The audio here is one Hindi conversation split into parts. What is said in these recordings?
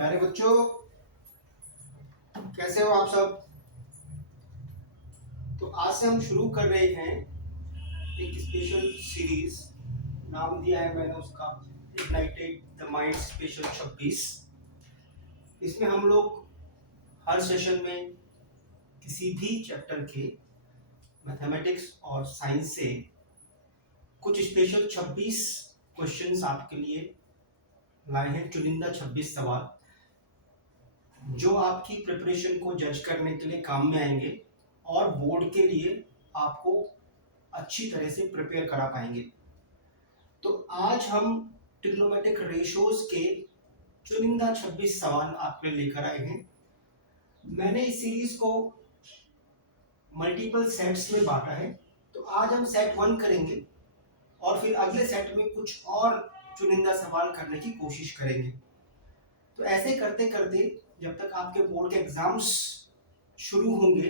प्यारे बच्चों, कैसे हो आप सब। तो आज से हम शुरू कर रहे हैं एक स्पेशल सीरीज। नाम दिया है मैंने उसका इग्नाइटेड द माइंड स्पेशल 26। इसमें हम लोग हर सेशन में किसी भी चैप्टर के मैथमेटिक्स और साइंस से कुछ स्पेशल 26 क्वेश्चंस आपके लिए लाए हैं। चुनिंदा 26 सवाल जो आपकी प्रिपरेशन को जज करने के लिए काम में आएंगे और बोर्ड के लिए आपको अच्छी तरह से प्रिपेयर करा पाएंगे। तो आज हम ट्रिग्नोमेट्रिक रेशियोज के चुनिंदा 26 सवाल आपके लिए लेकर आए हैं। मैंने इस सीरीज को मल्टीपल सेट्स में बांटा है। तो आज हम सेट 1 करेंगे और फिर अगले सेट में कुछ और चुनिंदा सवाल करने की कोशिश करेंगे। तो ऐसे करते करते जब तक आपके बोर्ड के एग्जाम्स शुरू होंगे,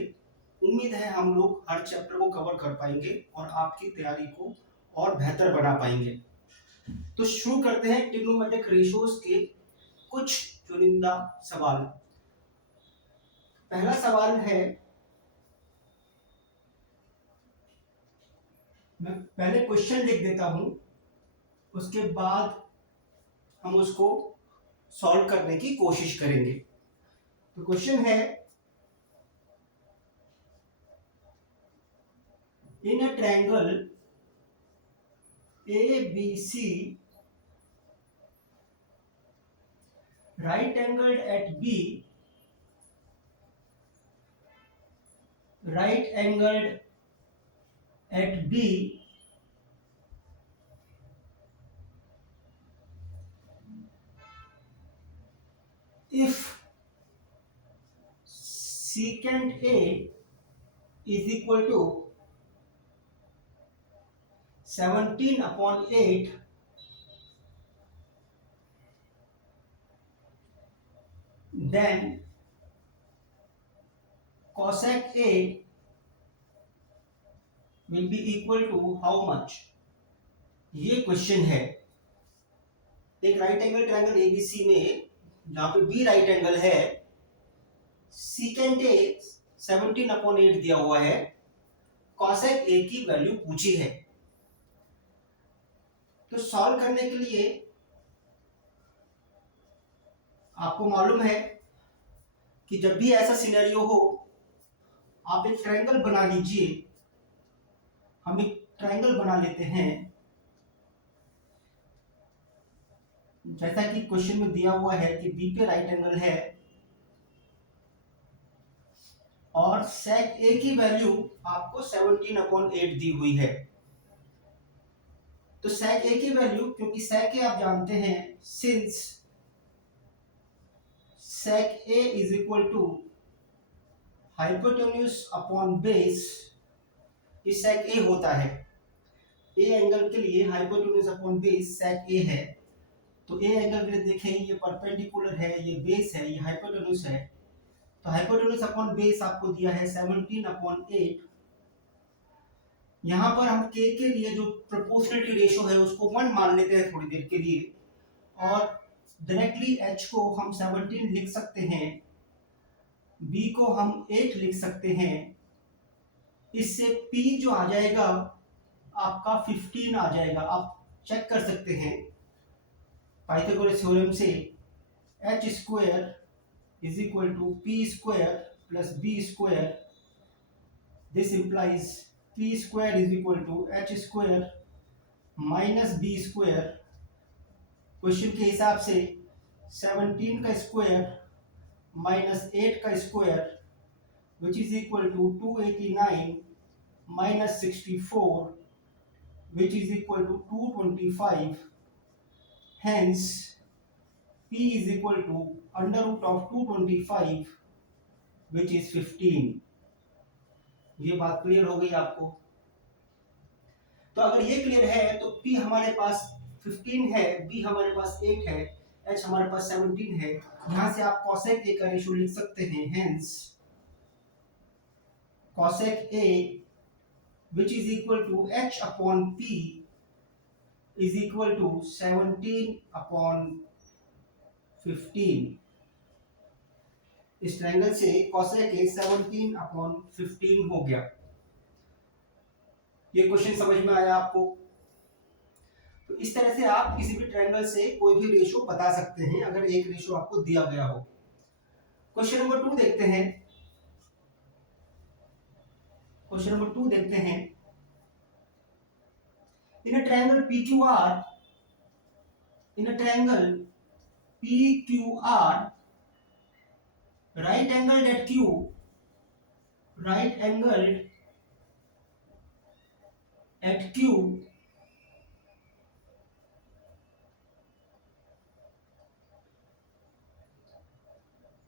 उम्मीद है हम लोग हर चैप्टर को कवर कर पाएंगे और आपकी तैयारी को और बेहतर बना पाएंगे। तो शुरू करते हैं ट्रिग्नोमेट्रिक रेशियोज के कुछ चुनिंदा सवाल। पहला सवाल है, मैं पहले क्वेश्चन लिख देता हूं, उसके बाद हम उसको सॉल्व करने की कोशिश करेंगे। तो क्वेश्चन है, in a triangle ABC right angled at B, right angled at B if secant A is equal to 17/8, then cosec A will be equal to how much। ये क्वेश्चन है। एक राइट एंगल ट्रायंगल एबीसी में जहां पे बी राइट एंगल है, सीकेंट ए 17/8 दिया हुआ है, कॉसेक ए की वैल्यू पूछी है। तो सॉल्व करने के लिए आपको मालूम है कि जब भी ऐसा सिनेरियो हो, आप एक ट्रायंगल बना लीजिए। हम एक ट्रायंगल बना लेते हैं जैसा कि क्वेश्चन में दिया हुआ है कि बी पे राइट एंगल है और सेक ए की वैल्यू आपको 17/8 दी हुई है। तो सेक ए की वैल्यू, क्योंकि सेक ए आप जानते हैं, since sec A is equal to hypotenuse upon base, ये sec A होता है। A एंगल के लिए hypotenuse upon base sec A है। तो A एंगल के लिए देखें, ये परपेंडिकुलर है, ये बेस है, ये हाइपोटेन्यूज है। तो हाइपोटेन्यूज अपॉन बेस आपको दिया है 17/8। यहां पर हम K के लिए जो प्रोपोर्शनलिटी रेशियो है उसको 1 मान लेते हैं थोड़ी देर के लिए, और डायरेक्टली H को हम 17 लिख सकते हैं, B को हम 8 लिख सकते हैं। इससे P जो आ जाएगा आपका 15 आ जाएगा। आप चेक कर सकते हैं पाइथागोरस थ्योरम से, h square is equal to P square plus B square. This implies P square is equal to H square minus B square. Question के हिसाब से 17 का स्क्वायर माइनस 8 का square which is equal to 289 माइनस 64 which is equal to 225. Hence P is equal to under root of 225 which is 15। ये बात क्लियर हो गई आपको। तो अगर ये क्लियर है तो P हमारे पास 15 है, B हमारे पास 8 है, H हमारे पास 17 है। यहां से आप cosec A का रेशियो लिख सकते हैं। Hence cosec A which is equal to H upon P is equal to 17/15। इस ट्रायंगल से cosec ए 17/15 हो गया। ये क्वेश्चन समझ में आया आपको? तो इस तरह से आप किसी भी ट्रायंगल से कोई भी रेशो बता सकते हैं अगर एक रेशो आपको दिया गया हो। क्वेश्चन नंबर 2 देखते हैं। क्वेश्चन नंबर 2 देखते हैं। In a triangle PQR, in a triangle PQR, right angled at Q, right angled at Q,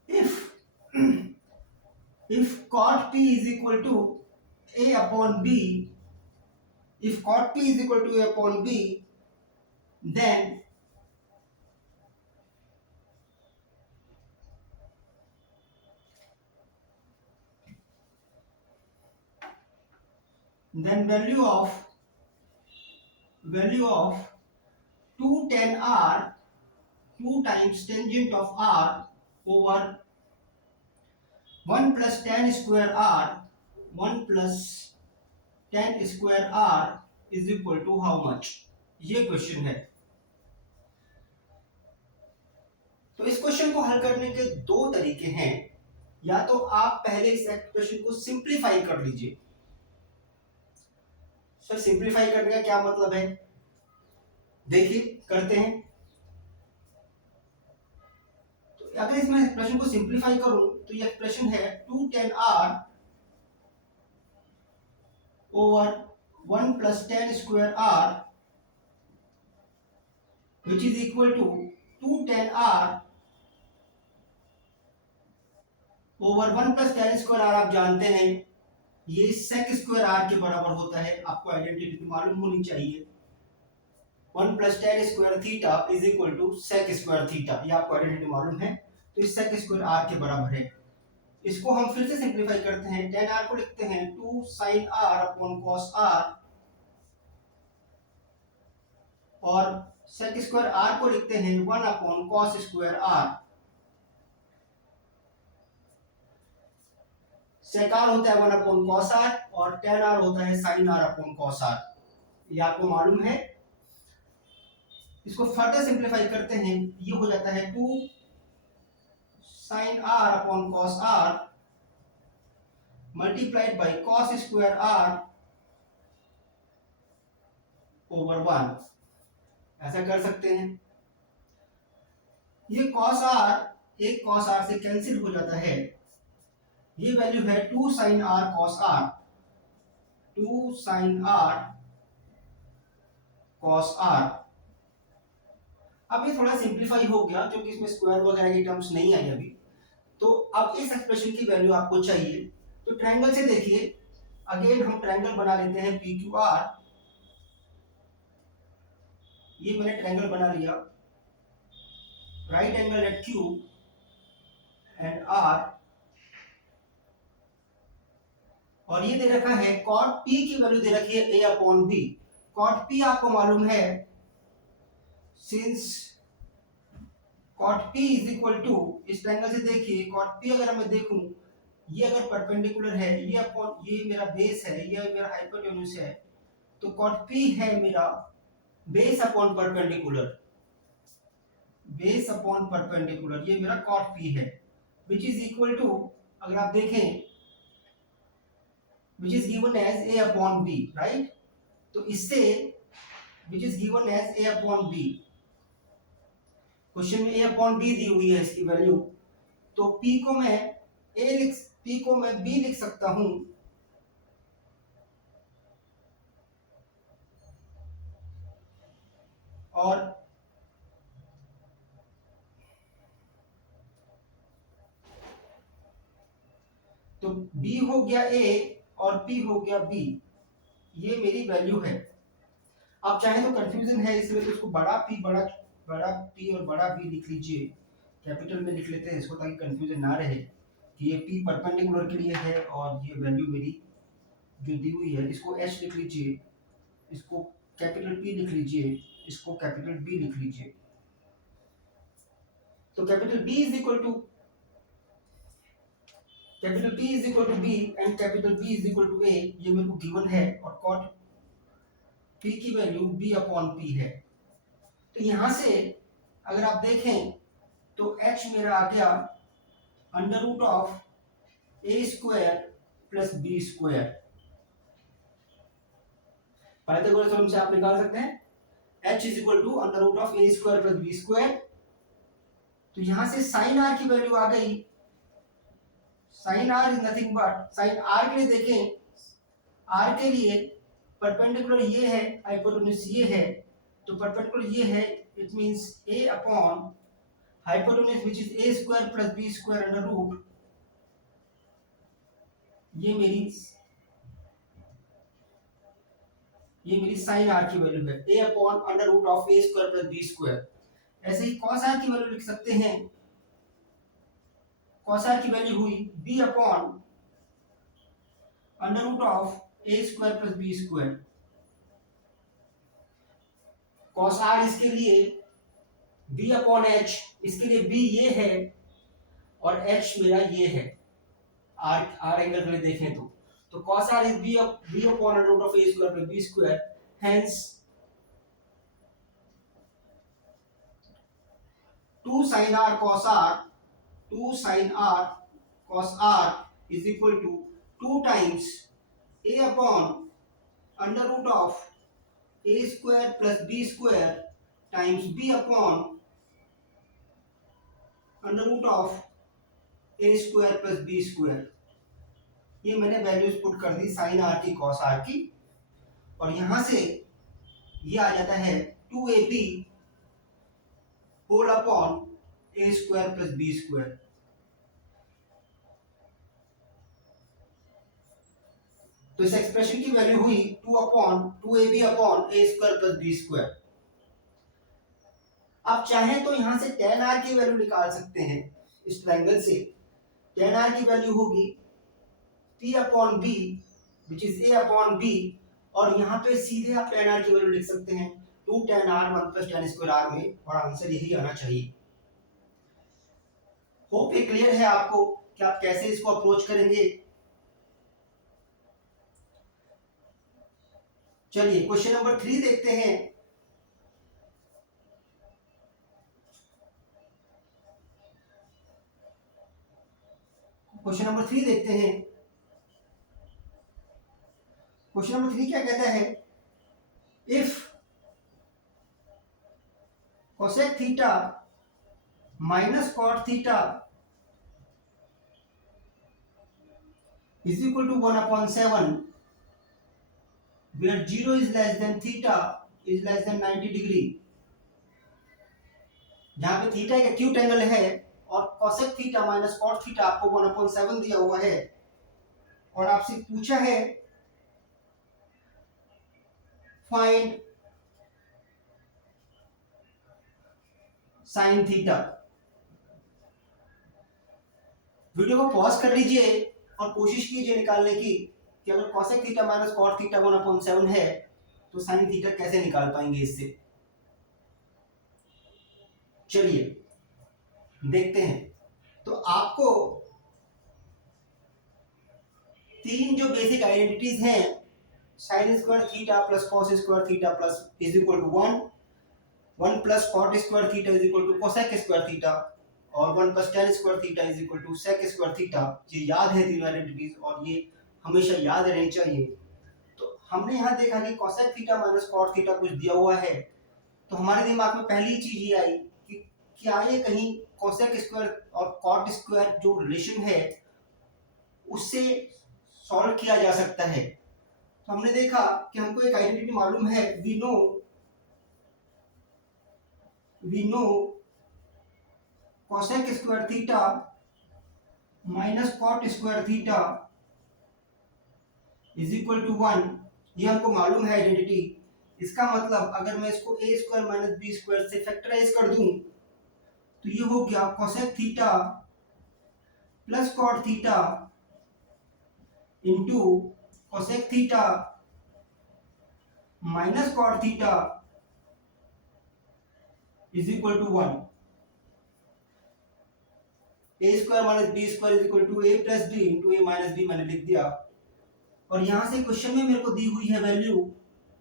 if if cot P is equal to A upon B, if cot P is equal to A upon B, then value of 2 tan R, 2 times tangent of R over 1 plus tan square R, 1 plus tan square R is equal to how much? ये क्वेश्चन है। तो इस क्वेश्चन को हल करने के दो तरीके हैं। या तो आप पहले इस एक्सप्रेशन को सिंप्लीफाई कर लीजिए। सर सिंप्लीफाई करने का क्या मतलब है? देखिए करते हैं। तो अगर इसमें एक्सप्रेशन को सिंप्लीफाई करूं तो ये एक्सप्रेशन है 2 tan R over 1 plus tan square R which is equal to 2 tan R over 1 plus tan square R। आप जानते हैं ये sec square R के बराबर होता है। आपको आइडेंटिटी मालूम होनी चाहिए। 1 plus tan square theta is equal to sec square theta। ये आपको आइडेंटिटी मालूम है। तो इस sec square R के बराबर है। इसको हम फिर से सिंप्लीफाई करते हैं। tan R को लिखते हैं 2 sin R upon cos R और sec square R को लिखते हैं 1 upon cos square R। sec R होता है 1 upon cos R और tan R होता है sin R upon cos R। ये आपको मालूम है। इसको फर्दर सिंप्लीफाई करते हैं। ये हो जाता है 2 sin R upon cos R multiplied by cos square R over 1। ऐसा कर सकते हैं। ये cos R एक cos R से कैंसिल हो जाता है। ये वैल्यू है 2 sin R cos R, 2 sin R cos R। अब ये थोड़ा सिंप्लीफाई हो गया क्योंकि इसमें स्क्वायर वगैरह की टर्म्स नहीं आई अभी। तो अब इस एक्सप्रेशन की वैल्यू आपको चाहिए। तो ट्रायंगल से देखिए, अगेन हम ट्रायंगल बना लेते हैं PQR। ये मैंने ट्रायंगल बना लिया। Right angle at Q and R और ये दे रखा है cot P की वैल्यू दे रखी है A upon B। cot P आपको मालूम है, since cot P is equal to, इस ट्रायंगल से देखिए cot P अगर मैं देखूं, ये अगर परपेंडिकुलर है, ये अपॉन ये मेरा बेस है, ये मेरा हाइपोटेन्यूज है, तो cot P है मेरा base upon perpendicular, base upon perpendicular, ये मेरा cot P है which is equal to, अगर आप देखें which is given as A upon B, right? तो इससे which is given as A upon B, question में A upon B दी हुई है इसकी वैल्यू। तो P को मैं P को मैं B लिख सकता हूं और तो B हो गया A और P हो गया B। ये मेरी वैल्यू है। आप चाहें तो कंफ्यूजन है इसलिए तो इसको बड़ा P P और बड़ा B लिख लीजिए, कैपिटल में लिख लेते हैं इसको ताकि कंफ्यूजन ना रहे कि ये P परपेंडिकुलर के लिए है और ये वैल्यू मेरी जो दी हुई है, इसको H लिख लीजिए, इसको कैपिटल P लिख लीजिए, इसको कैपिटल B लिख लीजिए। तो capital B is equal to capital P is equal to b and capital B is equal to a, ये मेरे को गिवन है, और कॉट P की वैल्यू B अपॉन P है। तो यहां से अगर आप देखें तो h मेरा आ गया under root of A square plus B square. Pythagoras theorem से आप निकाल सकते हैं h is equal to under root of A square plus B square. तो यहां से साइन r की वैल्यू आ गई, sine r is nothing but, sine r के लिए देखें, r के लिए परपेंडिकुलर ये है, हाइपोटेन्यूज ये है, तो परपेंडिकुलर ये है, it means a upon hypotenuse which is a square plus b square under root, ये मेरी साइन r की वैल्यू है, a upon under root of a square plus b square. ऐसे ही cos r की वैल्यू लिख सकते हैं, cos r की वैल्यू हुई b upon under root of a square plus b square. cos r इसके लिए b अपॉन h, इसके लिए b ये है और h मेरा ये है, r एंगल के लिए देखें तो cos r is b upon under root of a square plus b square, hence 2 sin r cos r is equal to 2 times a upon under root of a square plus b square times b upon under root of a square plus b square। ये मैंने वैल्यूज पुट कर दी साइन आर की, कॉस आर की, और यहां से ये आ जाता है 2ab whole upon a square plus b square. तो इस एक्सप्रेशन की वैल्यू हुई 2ab upon a square plus b square. आप चाहें तो यहां से tan r की वैल्यू निकाल सकते हैं, इस ट्रायंगल से tan r की वैल्यू होगी P upon B which is A upon B, और यहाँ पे सीधे आप tan r की वैल्यू लिख सकते हैं 2 tan r 1 plus tan square r में, और आंसर यही आना चाहिए। होप ये क्लियर है आपको कि आप कैसे इसको अप्रोच करेंगे। चलिए क्वेश्चन नंबर 3 देखते हैं। क्वेश्चन नंबर 3 देखते हैं। क्वेश्चन नंबर 3 क्या कहता है, if cosec theta minus cot theta is equal to 1/7 where 0 is less than theta is less than 90 degree, जहां पे थीटा एक एक्यूट एंगल है और cosec theta minus cot theta आपको 1/7 दिया हुआ है, और आपसे पूछा है फाइंड sin थीटा। वीडियो को पॉज कर लीजिए और कोशिश कीजिए निकालने की कि अगर cosec theta minus cot theta 1/7 है तो sin थीटा कैसे निकाल पाएंगे इससे। चलिए देखते हैं। तो आपको 3 जो बेसिक आइडेंटिटीज हैं, sin square theta plus cos square theta plus is equal to 1 plus cot square theta is equal to cosec square theta, और 1 plus tan square theta is equal to sec square theta, ये याद है तीनों आइडेंटिटीज, और ये हमेशा याद रहनी चाहिए। तो हमने यहाँ देखा कि cosec theta minus cot theta कुछ दिया हुआ है, तो हमारे दिमाग में पहली चीज ये आई कि क्या ये कहीं cosec स्क्वायर और cot स्क्वायर जो रिलेशन है उससे सॉल्व किया जा सकता है। तो हमने देखा कि हमको एक आइडेंटिटी मालूम है, we know cosec square theta minus cot square theta is equal to 1, ये हमको मालूम है आइडेंटिटी। इसका मतलब अगर मैं इसको a square minus b square से फैक्टराइज कर दूं तो ये हो गया cosec theta plus cot theta into cosec theta minus cot theta is equal to 1। A square minus B square is equal to a plus b into a minus b मैंने लिख दिया। और यहाँ से क्वेश्चन में मेरे को दी हुई है value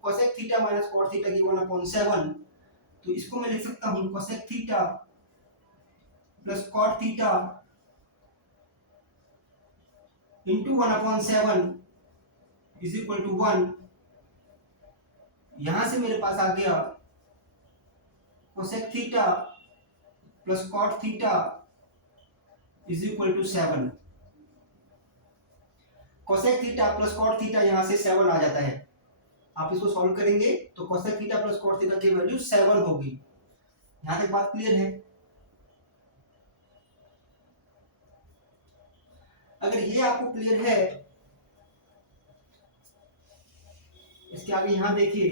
cosec theta minus cot theta की 1/7, तो इसको मैं लिख सकता हूँ cosec theta plus cot theta into 1/7 is equal to 1। यहां से मेरे पास आ गया cosec theta plus cot theta is equal to 7। Cosec theta plus cot theta यहां से 7 आ जाता है। आप इसको सॉल्व करेंगे तो cosec theta plus cot theta की वैल्यू 7 होगी। यहां तक बात क्लियर है? अगर ये आपको क्लियर है, इसके आगे यहां देखिए,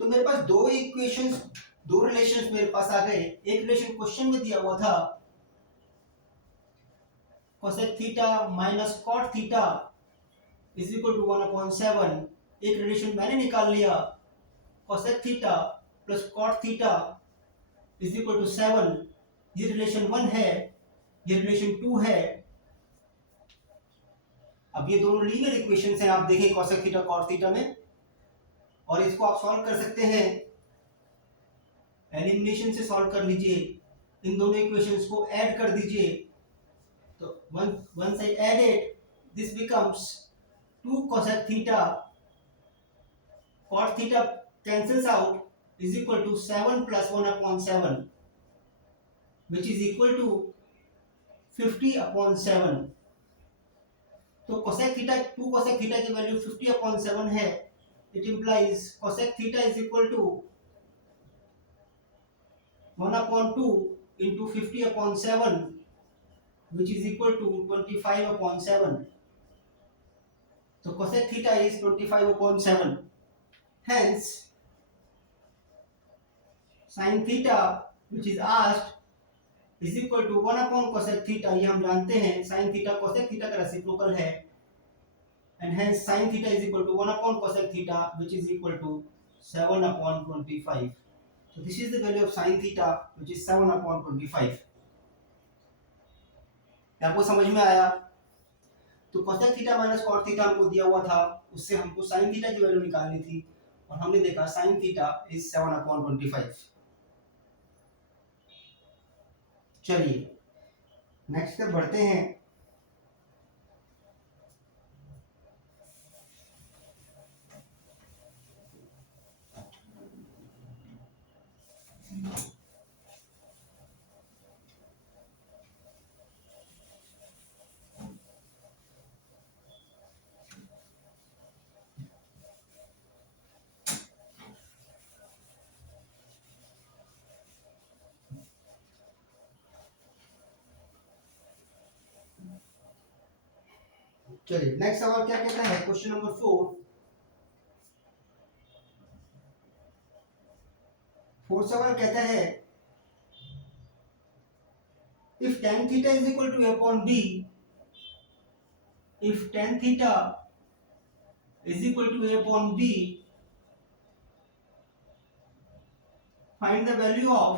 तो मेरे पास दो इक्वेशंस, दो रिलेशंस मेरे पास आ गए। एक रिलेशन क्वेश्चन में दिया हुआ था cosec theta minus cot theta is equal to 1/7। एक रिलेशन मैंने निकाल लिया cosec theta plus cot theta is equal to 7। ये रिलेशन 1 है, ये रिलेशन 2 है। अब ये दोनों लीनियर इक्वेशंस हैं, आप देखें कोसेक थीटा कॉट थीटा में, और इसको आप सॉल्व कर सकते हैं, एलिमिनेशन से सॉल्व कर लीजिए। इन दोनों इक्वेशंस को ऐड कर दीजिए, तो once I add it, this becomes 2 cosec theta, cot theta cancels out, is equal to 7 plus 1/7, which is equal to 50/7। तो cosec theta, 2 cosec theta की वैल्यू 50/7 है। It implies cosec theta is equal to 1/2 into 50/7, which is equal to 25/7। So cosec theta is 25/7. Hence sin theta which is asked is equal to 1/cosec theta। ये हम जानते हैं sin theta cosec theta का रेसिप्रोकल है, and hence sin theta is equal to 1/cosec theta which is equal to 7/25। So this is the value of sin theta which is 7/25। आपको समझ में आया? तो cosec theta minus cot theta हमको दिया हुआ था, उससे हमको साइन थीटा की वैल्यू निकालनी थी, और हमने देखा साइन थीटा इज 7/25। चलिए नेक्स्ट स्टेप बढ़ते हैं। चलिए नेक्स्ट सवाल क्या कहता है, क्वेश्चन नंबर 4 सवाल कहता है if tan theta is equal to a upon b, if tan theta is equal to a upon b, find the value of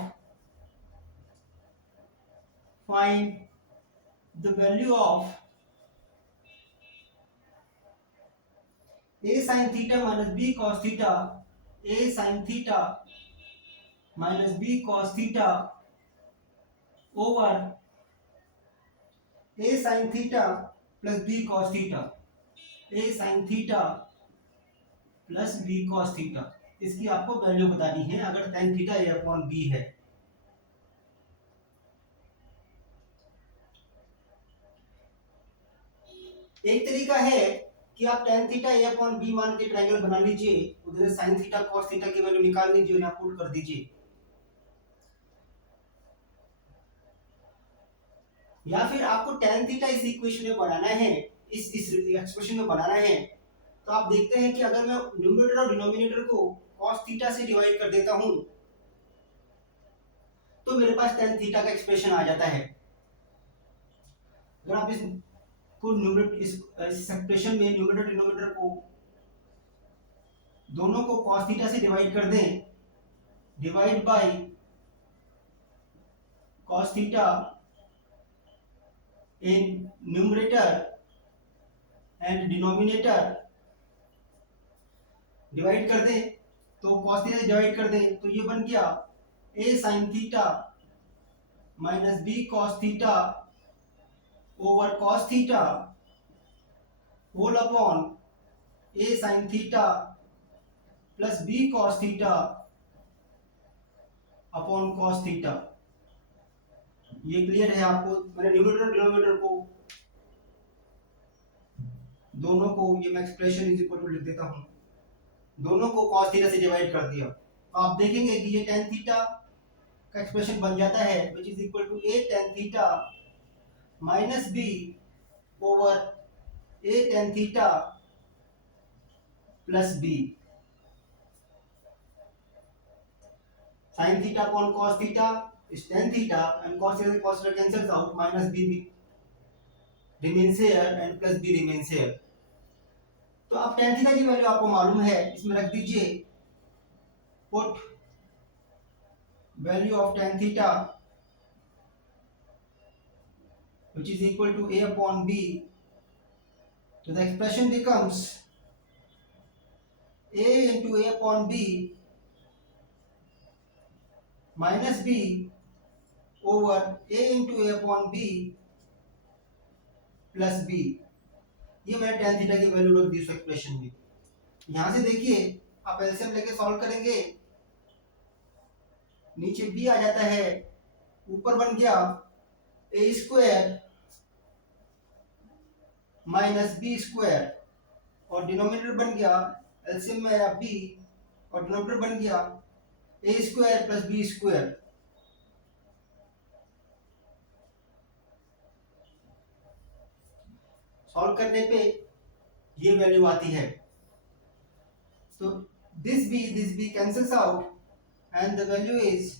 a sin theta minus b cos theta, a sin theta minus b cos theta over a sin theta plus b cos theta, a sin theta plus b cos theta। इसकी आपको वैल्यू बतानी है अगर tan theta a upon b है। एक तरीका है कि आप tan theta a upon b मान के ट्रायंगल बना लीजिए, उधर sin थीटा cos थीटा की वैल्यू निकाल लीजिए और यहाँ पुट कर दीजिए। या फिर आपको tan थीटा इस इक्वेशन में बनाना है, इस एक्सप्रेशन में बनाना है, तो आप देखते हैं कि अगर मैं न्यूमरेटर और डिनोमिनेटर को cos थीटा से डिवाइड कर देता हूं तो मेरे पास tan थीटा का एक्सप्रेशन आ जाता है। अगर आप इस को इस एक्सप्रेशन में न्यूमरेटर डिनोमिनेटर को दोनों को cos थीटा से डिवाइड कर दें, divide by cos theta in numerator and denominator divide कर दें, तो cos थीटा से डिवाइड कर दें तो ये बन गया a sin theta minus b cos theta over cos theta whole upon a sin theta plus b cos theta upon cos theta. ये क्लियर है आपको? मैंने न्यूमरेटर डिनोमिनेटर को दोनों को, ये मैं एक्सप्रेशन इज इक्वल टू लिख देता हूं, दोनों को cos थीटा से डिवाइड कर दिया। तो आप देखेंगे कि ये tan थीटा का एक्सप्रेशन बन जाता है which is equal to a tan theta minus b over a tan theta plus b sin theta upon cos theta is tan theta and cos theta cancels out, minus b remains here and plus b remains here। तो अब tan थीटा की वैल्यू आपको मालूम है, इसमें रख दीजिए put value of tan theta which is equal to a upon b, so the expression becomes a into a upon b minus b over a into a upon b plus b. ये मैंने tan थीटा की वैल्यू रख दी उस एक्सप्रेशन में। यहां से देखिए आप एलसीएम लेके सॉल्व करेंगे, नीचे b आ जाता है, ऊपर बन गया a square minus B square और डिनोमिनेटर बन गया, एलसीएम में आया b और डिनोमिनेटर बन गया a square plus B square. Solve करने पे ये वैल्यू आती है। तो this b cancels out and the value is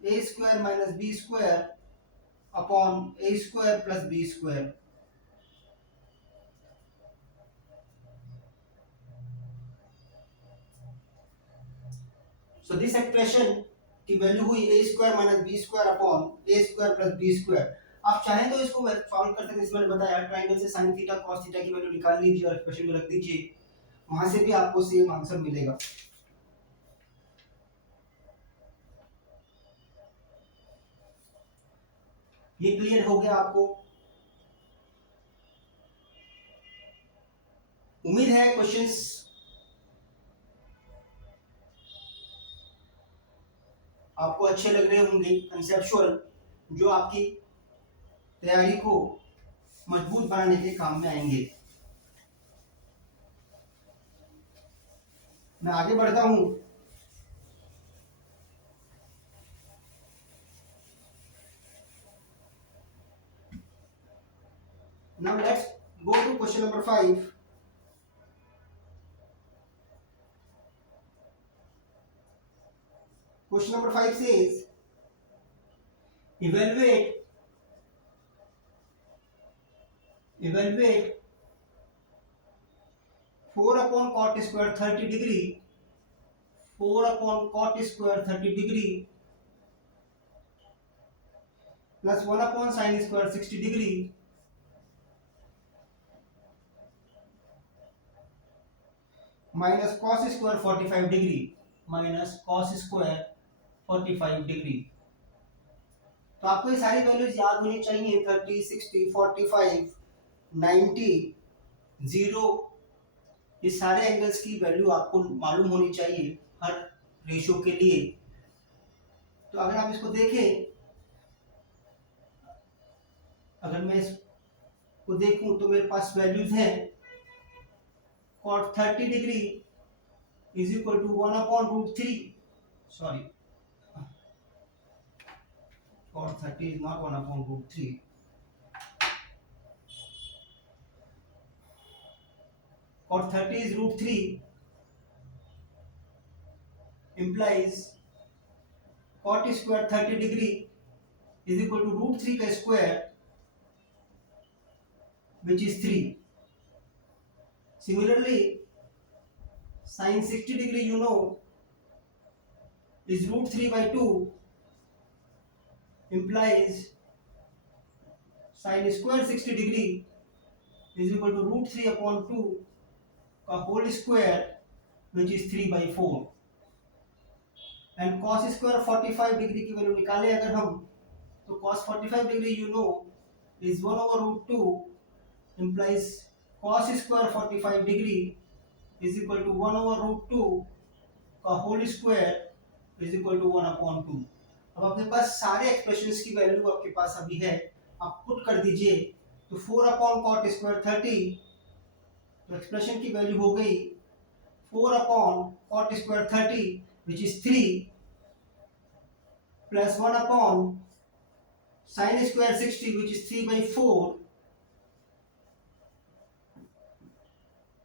a square minus B square upon a square plus B square. So this expression की वैल्यू हुई a square minus B square upon a square plus B square. आप चाहें तो इसको सॉल्व कर सकते हैं, इसमें बताया ट्रायंगल से sin थीटा cos थीटा की वैल्यू निकाल लीजिए और एक्सप्रेशन में रख दीजिए, वहां से भी आपको सेम आंसर मिलेगा। ये क्लियर हो गया आपको? उम्मीद है क्वेश्चंस आपको अच्छे लग रहे होंगे, कंसेप्चुअल, जो आपकी तैयारी को मजबूत बनाने के काम में आएंगे। मैं आगे बढ़ता हूं। Now let's go to question number 5। Question number 5 says evaluate 4 upon cot square 30 degree, 4 upon cot square 30 degree plus 1 upon sin square 60 degree minus cos square 45 degree, minus cos square 45 degree। तो आपको ये सारी वैल्यूज याद होनी चाहिए, 30, 60, 45, 90, 0, ये सारे एंगल्स की वैल्यू आपको मालूम होनी चाहिए हर रेशियो के लिए। तो अगर आप इसको देखें, अगर मैं इसको देखूं तो मेरे पास वैल्यूज हैं cot 30 degree is equal to 1 upon root 3, sorry cot 30 is not 1 upon root 3, cot 30 is root 3 implies cot square 30 degree is equal to root 3 का square which is 3. Similarly, sin 60 degree you know is root 3 by 2, implies sin square 60 degree is equal to root 3 upon 2 का whole square, which is 3 by 4. And cos square 45 degree की वैल्यू निकालें अगर हम, तो cos 45 degree you know is 1 over root 2, implies cos square 45 degree is equal to 1 over root 2 का whole square is equal to 1 upon 2. अब आपके पास सारे एक्सप्रेशंस की वैल्यू आपके पास अभी है, आप पुट कर दीजिए. तो 4 upon cot स्क्वायर 30, तो एक्सप्रेशन की वैल्यू हो गई 4 upon cot square 30 which is 3 plus 1 upon sin square 60 which is 3 by 4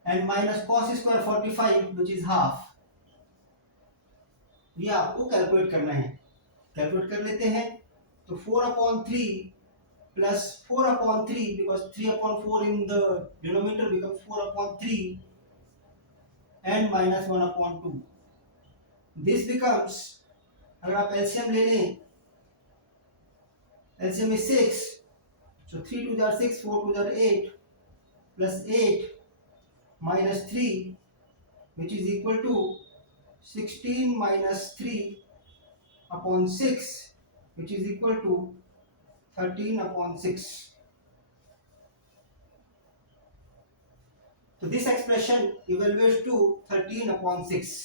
and minus cos square 45 which is half. ये आपको कैलकुलेट करना है. कैलकुलेट कर लेते हैं. तो 4 upon 3 plus 4 upon 3 because 3 upon 4 in the denominator becomes 4 upon 3 and minus 1 upon 2. This becomes, अगर आप एलसीएम ले लें, LCM is 6, so 3 2 are 6, 4 2 are 8 plus 8 minus 3 which is equal to 16 minus 3 upon 6 which is equal to 13 upon 6. So this expression evaluates to 13 upon 6.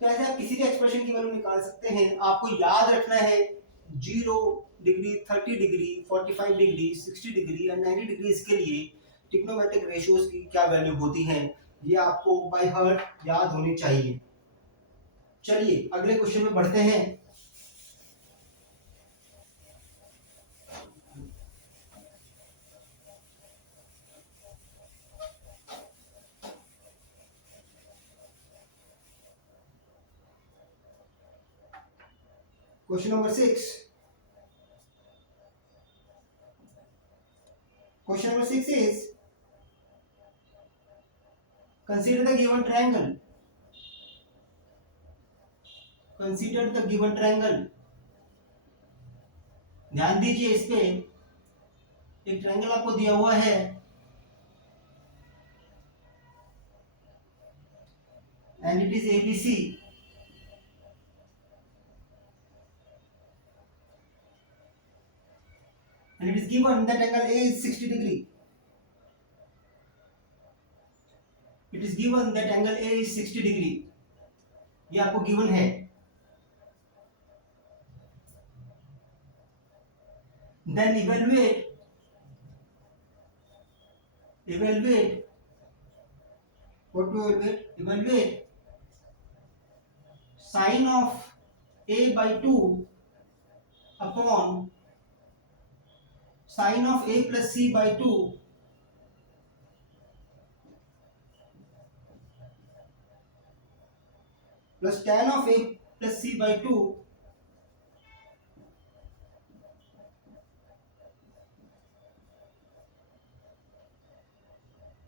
तो ऐसे आप किसी भी एक्सप्रेशन की वैल्यू निकाल सकते हैं. आपको याद रखना है 0 डिग्री, 30 डिग्री, 45 डिग्री, 60 डिग्री और 90 डिग्री के लिए ट्रिग्नोमेट्रिक रेशियोज की क्या वैल्यू होती है, ये आपको बाय हार्ट याद होनी चाहिए. चलिए अगले क्वेश्चन में बढ़ते हैं. Question number 6. Question number 6 is, consider the given triangle. Consider the given triangle. ध्यान दीजिए इस पे. एक ट्रायंगल आपको दिया हुआ है and it is ABC. And it is given that angle A is 60 degree. It is given that angle A is 60 degree. ये आपको given है. Then evaluate what to evaluate? Evaluate sine of A by 2 upon sine of A plus C by 2 plus tan of A plus C by 2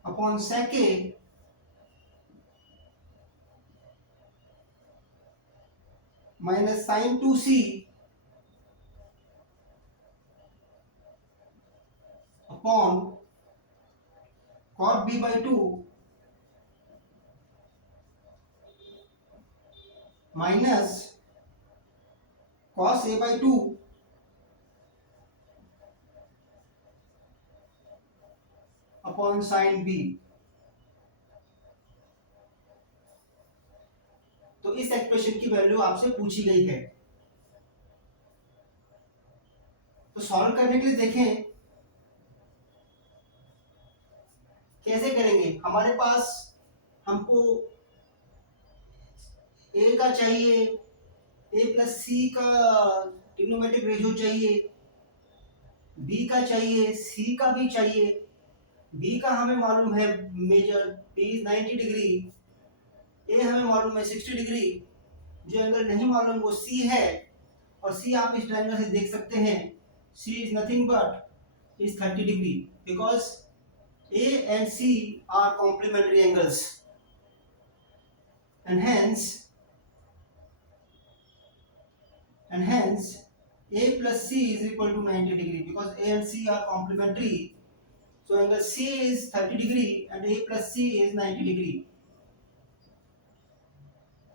upon sec A minus sin 2C upon cot B by 2 minus cos A by 2 upon sin B. तो इस एक्सप्रेशन की वैल्यू आपसे पूछी गई है. तो सॉल्व करने के लिए देखें कैसे करेंगे. हमारे पास हमको A का चाहिए, A प्लस सी का ट्रिग्नोमेट्रिक रेशियो चाहिए, B का चाहिए, C का भी चाहिए. B का हमें मालूम है measure B is 90 degree, A हमें मालूम है 60 डिग्री. जो एंगल नहीं मालूम वो C है. और सी आप इस ट्रायंगल से देख सकते हैं, c is nothing but is 30 degree, because a and c are complementary angles, and hence a plus c is equal to 90 degree, because a and c are complementary. So angle c is 30 degree and a plus c is 90 degree.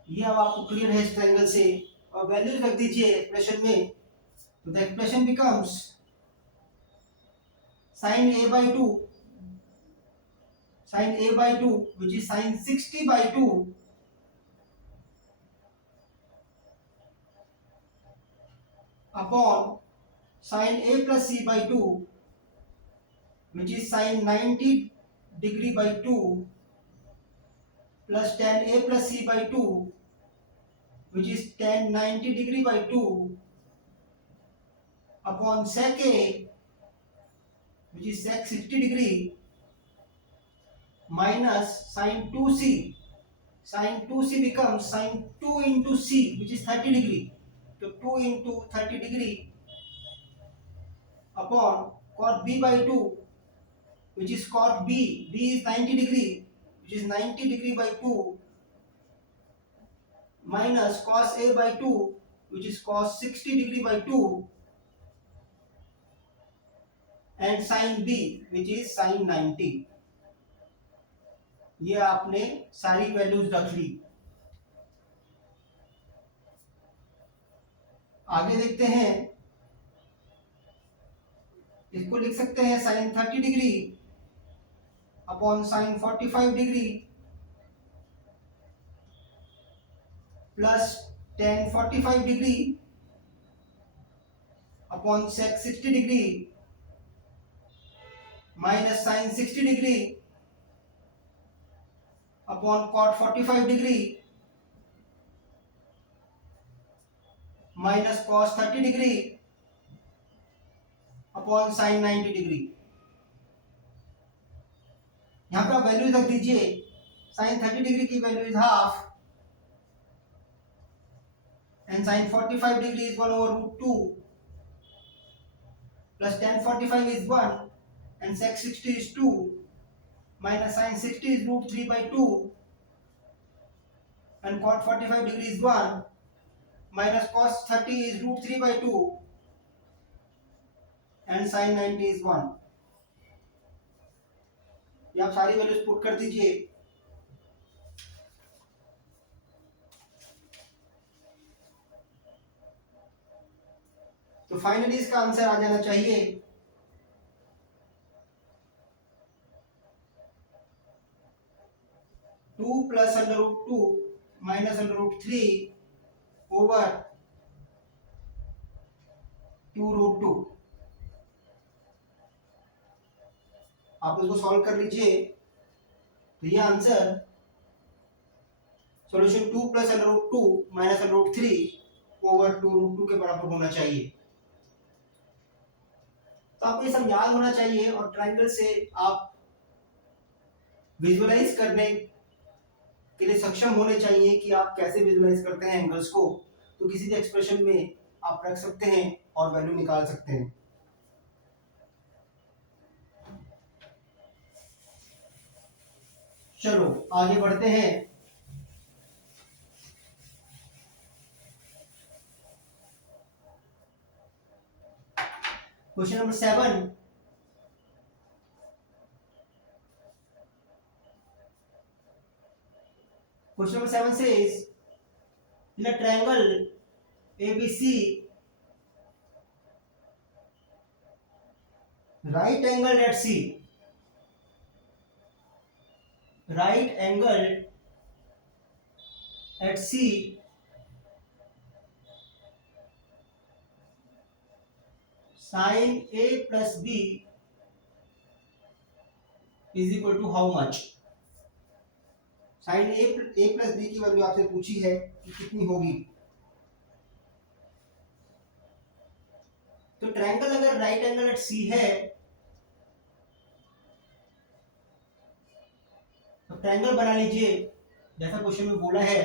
ये अब आपको क्लियर है इस ट्रायंगल से, और वैल्यूज रख दीजिए एक्सप्रेशन में। तो the expression becomes sin a by 2, sin a by 2 which is sin 60 by 2 upon sin a plus c by 2 which is sin 90 degree by 2 plus tan a plus c by 2 which is tan 90 degree by 2 upon sec a which is sec 60 degree minus sin 2c. Sin 2c becomes sin 2 into c which is 30 degree. So 2 into 30 degree upon cot b by 2 which is cot b. B is 90 degree which is 90 degree by 2 minus cos a by 2 which is cos 60 degree by 2 and sin b which is sin 90. ये आपने सारी वैल्यूज रख ली। आगे देखते हैं, इसको लिख सकते हैं sin 30 degree upon sin 45 degree plus tan 45 degree upon sec 60 degree minus sin 60 degree upon cot 45 degree minus cos 30 degree upon sin 90 degree. यहां पे आप वैल्यू रख दीजिए। sin 30 डिग्री की value is half and sin 45 degree is 1 over root 2 plus tan 45 is 1 and sec 60 is 2 minus sin 60 is root 3 by 2 and cot 45 degree is 1 minus cos 30 is root 3 by 2 and sin 90 is 1। ये आप सारी वैल्यूज पुट कर दीजिए। तो फाइनली इसका आंसर आ जाना चाहिए 2 plus under root 2 minus under root 3 over 2 root 2। आप इसको सॉल्व कर लीजिए, तो ये answer solution 2 plus under root 2 minus under root 3 over 2 root 2 के बराबर होना चाहिए। तो आपको ये सब याद होना चाहिए और ट्रायंगल से आप विजुअलाइज करने के लिए सक्षम होने चाहिए कि आप कैसे विजुअलाइज करते हैं एंगल्स को। तो किसी भी एक्सप्रेशन में आप रख सकते हैं और वैल्यू निकाल सकते हैं। चलो आगे बढ़ते हैं। Question number 7। Question number 7 says, in a triangle ABC, right angled at C, right angled at C, sin A plus B is equal to how much? Sine a plus b की वैल्यू आपसे पूछी है कि कितनी होगी। तो ट्रायंगल अगर राइट एंगल एट सी है तो ट्रायंगल बना लीजिए जैसा क्वेश्चन में बोला है।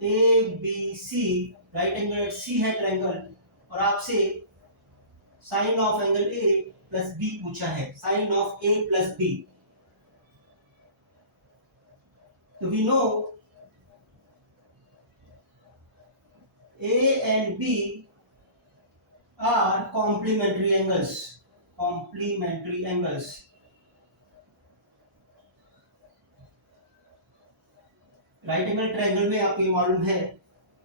A b c, right angle at c है ट्रायंगल, और आपसे sine of angle a plus b पूछा है, sine of a plus b. तो we know a and b are complementary angles, complementary angles. Right angle triangle में आपको ये मालूम है,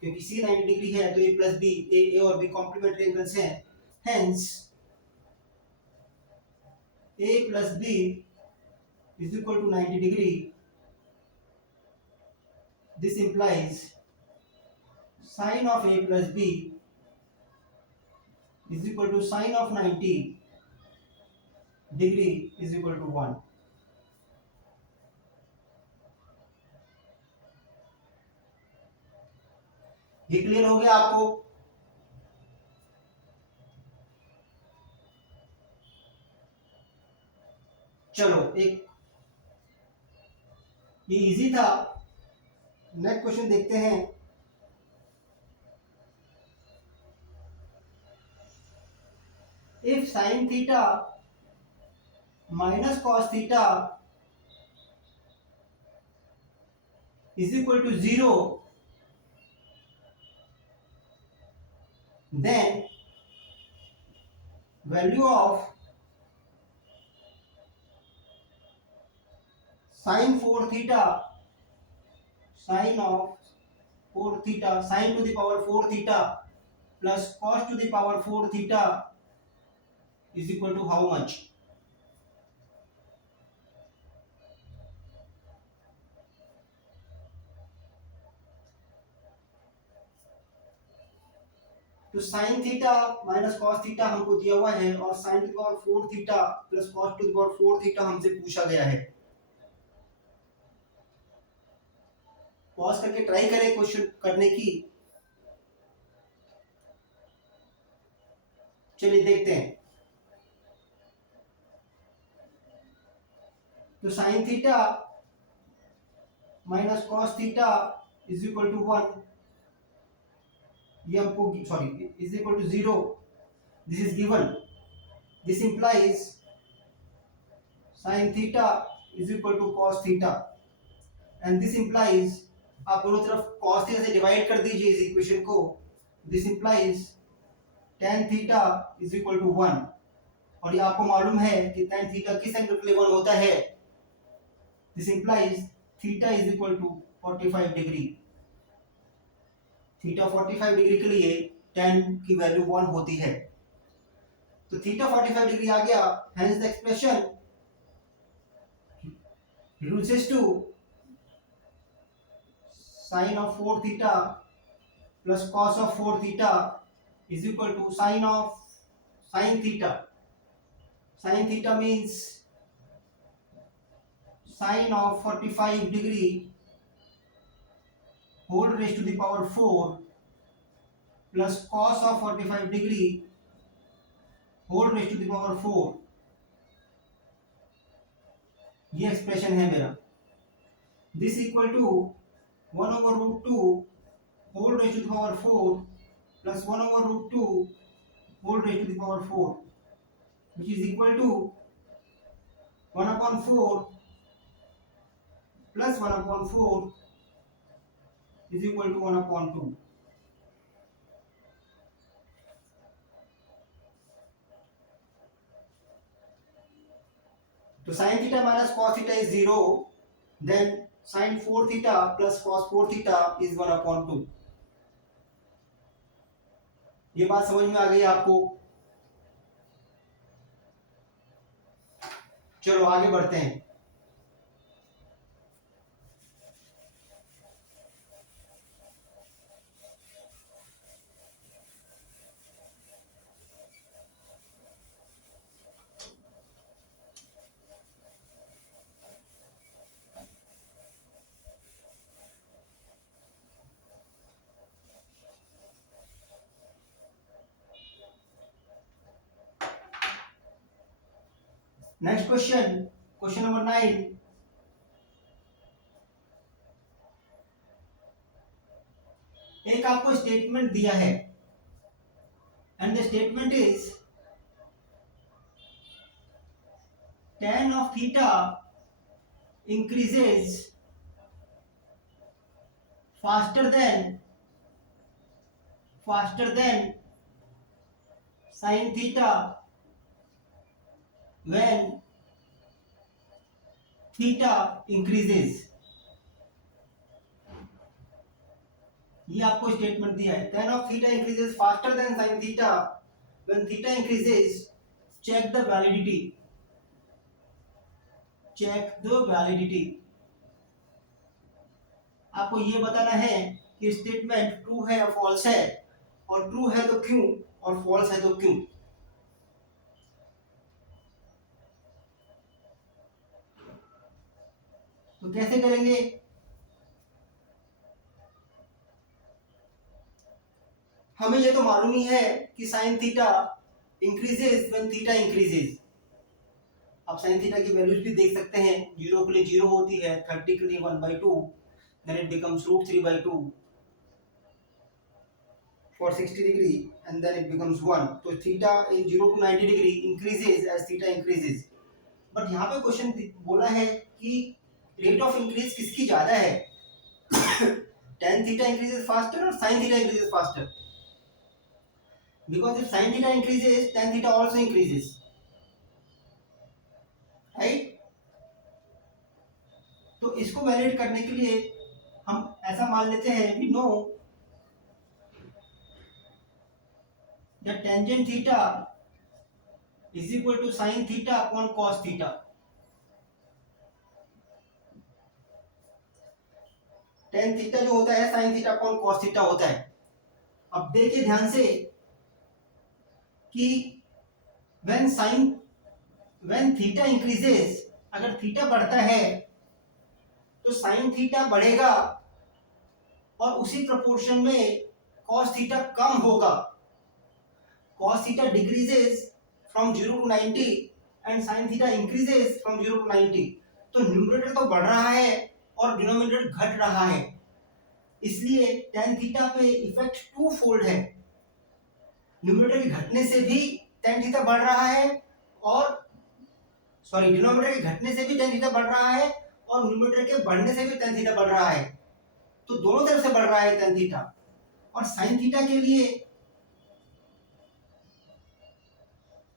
क्योंकि सी 90 डिग्री है तो ए प्लस बी, ए और बी कॉम्प्लीमेंट्री एंगल्स हैं, hence a plus b is equal to 90 degree. This implies sin of a plus b is equal to sin of 90 degree is equal to 1। ये क्लियर हो गया आपको? चलो एक ये इजी था, नेक्स्ट क्वेश्चन देखते हैं। If sine theta minus cos theta is equal to 0, then value of sin 4 theta, sin of 4 theta, sin to the power 4 theta plus cos to the power 4 theta is equal to how much? तो sine theta minus cos theta हमको दिया हुआ है, और sign to the power 4 theta plus cos to the power 4 theta हमसे पूछा गया है। पॉज करके ट्राई करें क्वेश्चन करने की। चलिए देखते हैं। तो sine theta minus cos theta is equal to 1, ये हमको sorry is equal to 0, this is given. This implies sine theta is equal to cos theta, and this implies, आप दोनों तरफ कॉस थीटा से डिवाइड कर दीजिए इस इक्वेशन को। This implies tan theta is equal to 1, और ये आपको मालूम है कि tan थीटा किस एंगल के लिए 1 होता है। This implies theta is equal to 45 degree. Theta 45 degree के लिए tan की वैल्यू 1 होती है। तो थीटा 45 डिग्री आ गया, hence the expression reduces to sin of 4 theta plus cos of 4 theta is equal to sin of sin theta. Sin theta means sin of 45 degree whole raised to the power 4 plus cos of 45 degree whole raised to the power 4। ये एक्सप्रेशन है मेरा। This equal to 1 over root 2 whole raised to the power 4 plus 1 over root 2 whole raised to the power 4, which is equal to 1 upon 4 plus 1 upon 4 is equal to 1 upon 2। तो sin theta minus cos theta is 0, then sin 4 theta plus cos 4 theta is 1 upon 2। ये बात समझ में आ गई आपको? चलो आगे बढ़ते हैं। Next question, question number 9। आपको स्टेटमेंट दिया है and the statement is tan of theta increases faster than sin theta when theta increases. ये आपको स्टेटमेंट दिया है, tan of theta increases faster than sin theta when theta increases. Check the validity. आपको ये बताना है कि स्टेटमेंट ट्रू है या फॉल्स है, और ट्रू है तो क्यों और फॉल्स है तो क्यों. तो कैसे करेंगे? हमें ये तो मालूम ही है कि sine theta increases when theta increases. आप साइन थीटा की वैल्यूज भी देख सकते हैं. 0 के लिए 0 होती है, 30 के लिए 1/2, then it becomes √3/2 for 60 degree and then it becomes 1. तो theta in 0 to 90 degree increases as theta increases. But यहाँ पे क्वेश्चन बोला है कि रेट ऑफ इंक्रीज किसकी ज्यादा है, tan theta increases faster और sin theta increases faster. Because if sin theta increases, tan theta also increases, right? तो इसको वैलिडेट करने के लिए हम ऐसा मान लेते हैं, we know that tangent theta is equal to sin theta upon cos theta. tan theta जो होता है sin theta upon cos theta होता है. अब देखिए ध्यान से कि when थीटा इंक्रीजेस, अगर थीटा बढ़ता है तो sin थीटा बढ़ेगा और उसी प्रोपोर्शन में cos थीटा कम होगा. cos theta decreases from 0 to 90 and sin theta increases from 0 to 90. तो न्यूमरेटर तो बढ़ रहा है और डिनोमिनेटर घट रहा है, इसलिए tan थीटा पे इफेक्ट टू फोल्ड है. न्यूमरेटर के घटने से भी tan थीटा बढ़ रहा है, और डिनोमिनेटर के घटने से भी tan थीटा बढ़ रहा है और न्यूमरेटर के बढ़ने से भी tan थीटा बढ़ रहा है. तो दोनों तरफ से बढ़ रहा है tan थीटा. और sin थीटा के लिए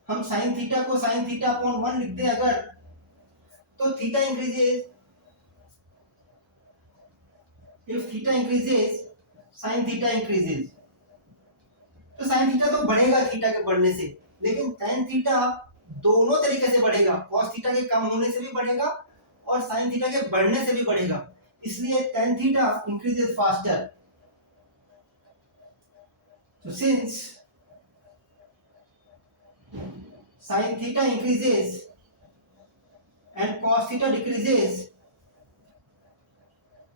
हम sin थीटा को sin थीटा अपॉन 1 लिखते हैं अगर, तो theta increases, if theta increases sin theta increases. तो sin थीटा तो बढ़ेगा थीटा के बढ़ने से, लेकिन tan थीटा दोनों तरीके से बढ़ेगा. cos थीटा के कम होने से भी बढ़ेगा और sin थीटा के बढ़ने से भी बढ़ेगा, इसलिए tan theta increases faster. So since sin theta increases and cos theta decreases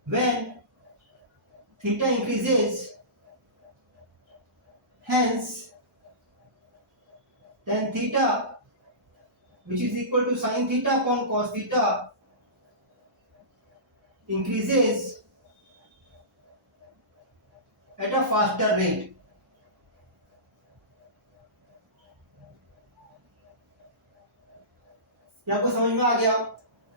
when theta increases, hence tan theta which is equal to sin theta upon cos theta increases at a faster rate. आपको समझ में आ गया?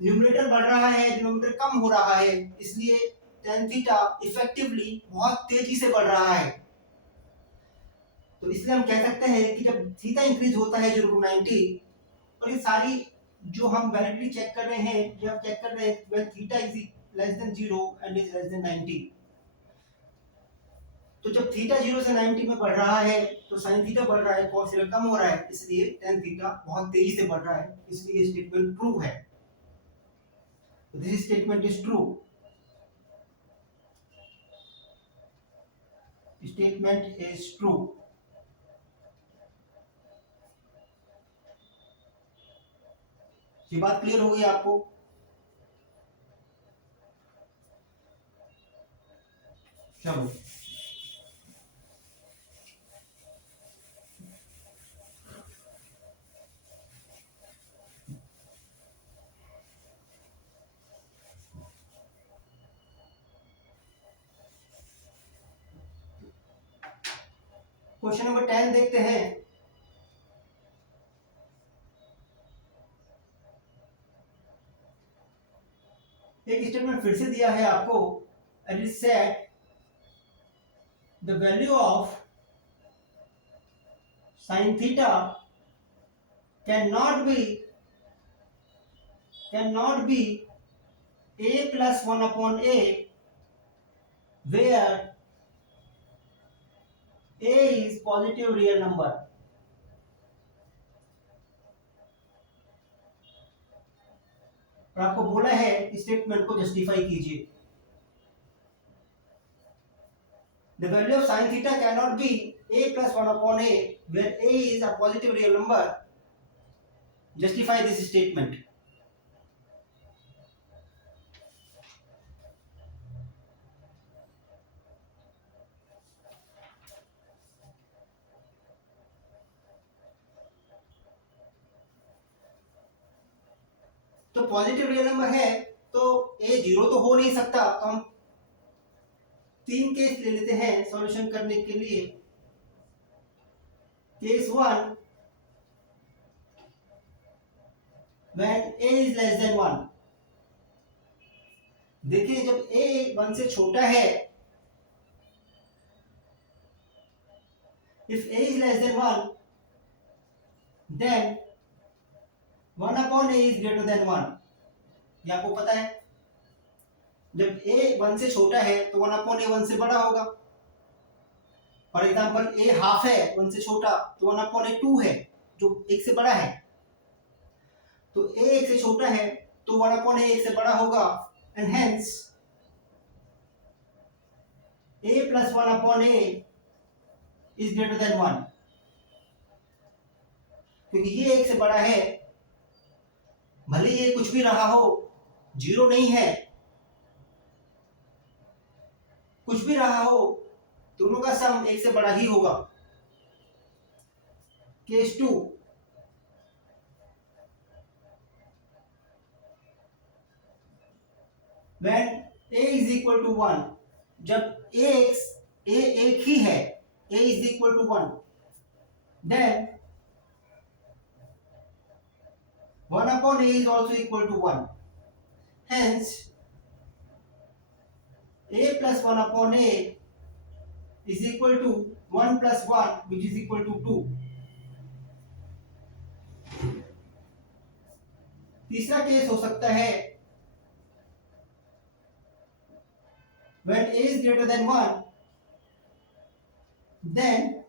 न्यूमरेटर बढ़ रहा है, डिनोमिनेटर कम हो रहा है, इसलिए tan थीटा इफेक्टिवली बहुत तेजी से बढ़ रहा है. तो इसलिए हम कह सकते हैं कि जब थीटा इंक्रीज होता है 0 to 90, और ये सारी जो हम वैलिडिटी चेक कर रहे हैं, जब चेक कर रहे हैं when theta is less than 0 and is less than 90, तो जब थीटा 0 से 90 में बढ़ रहा है तो sin थीटा बढ़ रहा है, cos थीटा कम हो रहा है, इसलिए tan थीटा बहुत तेजी से बढ़ रहा है, इसलिए स्टेटमेंट ट्रू है. This statement is true. Statement is true. ये बात क्लियर हो गई आपको? चलो क्वेश्चन नंबर 10 देखते हैं। एक स्टेटमेंट फिर से दिया है आपको, and it said the value of sin theta cannot be a plus 1 upon a, where a is positive real number। और आपको बोला है स्टेटमेंट को जस्टिफाई कीजिए। The value of sin theta cannot be a plus 1 upon a, where a is a positive real number। Justify this statement। तो पॉजिटिव रियल नंबर है तो a 0 तो हो नहीं सकता, तो हम 3 केस ले लेते हैं सॉल्यूशन करने के लिए। Case 1, when a is less than 1। देखिए जब a 1 से छोटा है, if a is less than 1, then 1 upon a is greater than 1। ये आपको पता है, जब a 1 से छोटा है तो 1 upon a 1 से बड़ा होगा। फॉर एग्जाम्पल a हाफ है 1 से छोटा, तो 1 upon a 2 है जो 1 से बड़ा है। तो a 1 से छोटा है तो 1 upon a 1 से बड़ा होगा, and hence a plus 1 upon a is greater than 1। क्योंकि ये 1 से बड़ा है, भले ये कुछ भी रहा हो, 0 नहीं है, कुछ भी रहा हो, दोनों का सम 1 से बड़ा ही होगा। Case 2, when a is equal to 1, जब a एक ही है, a is equal to 1, then 1 upon a is also equal to 1। Hence a plus 1 upon a is equal to 1 plus 1, which is equal to 2। तीसरा केस हो सकता है when a is greater than 1, then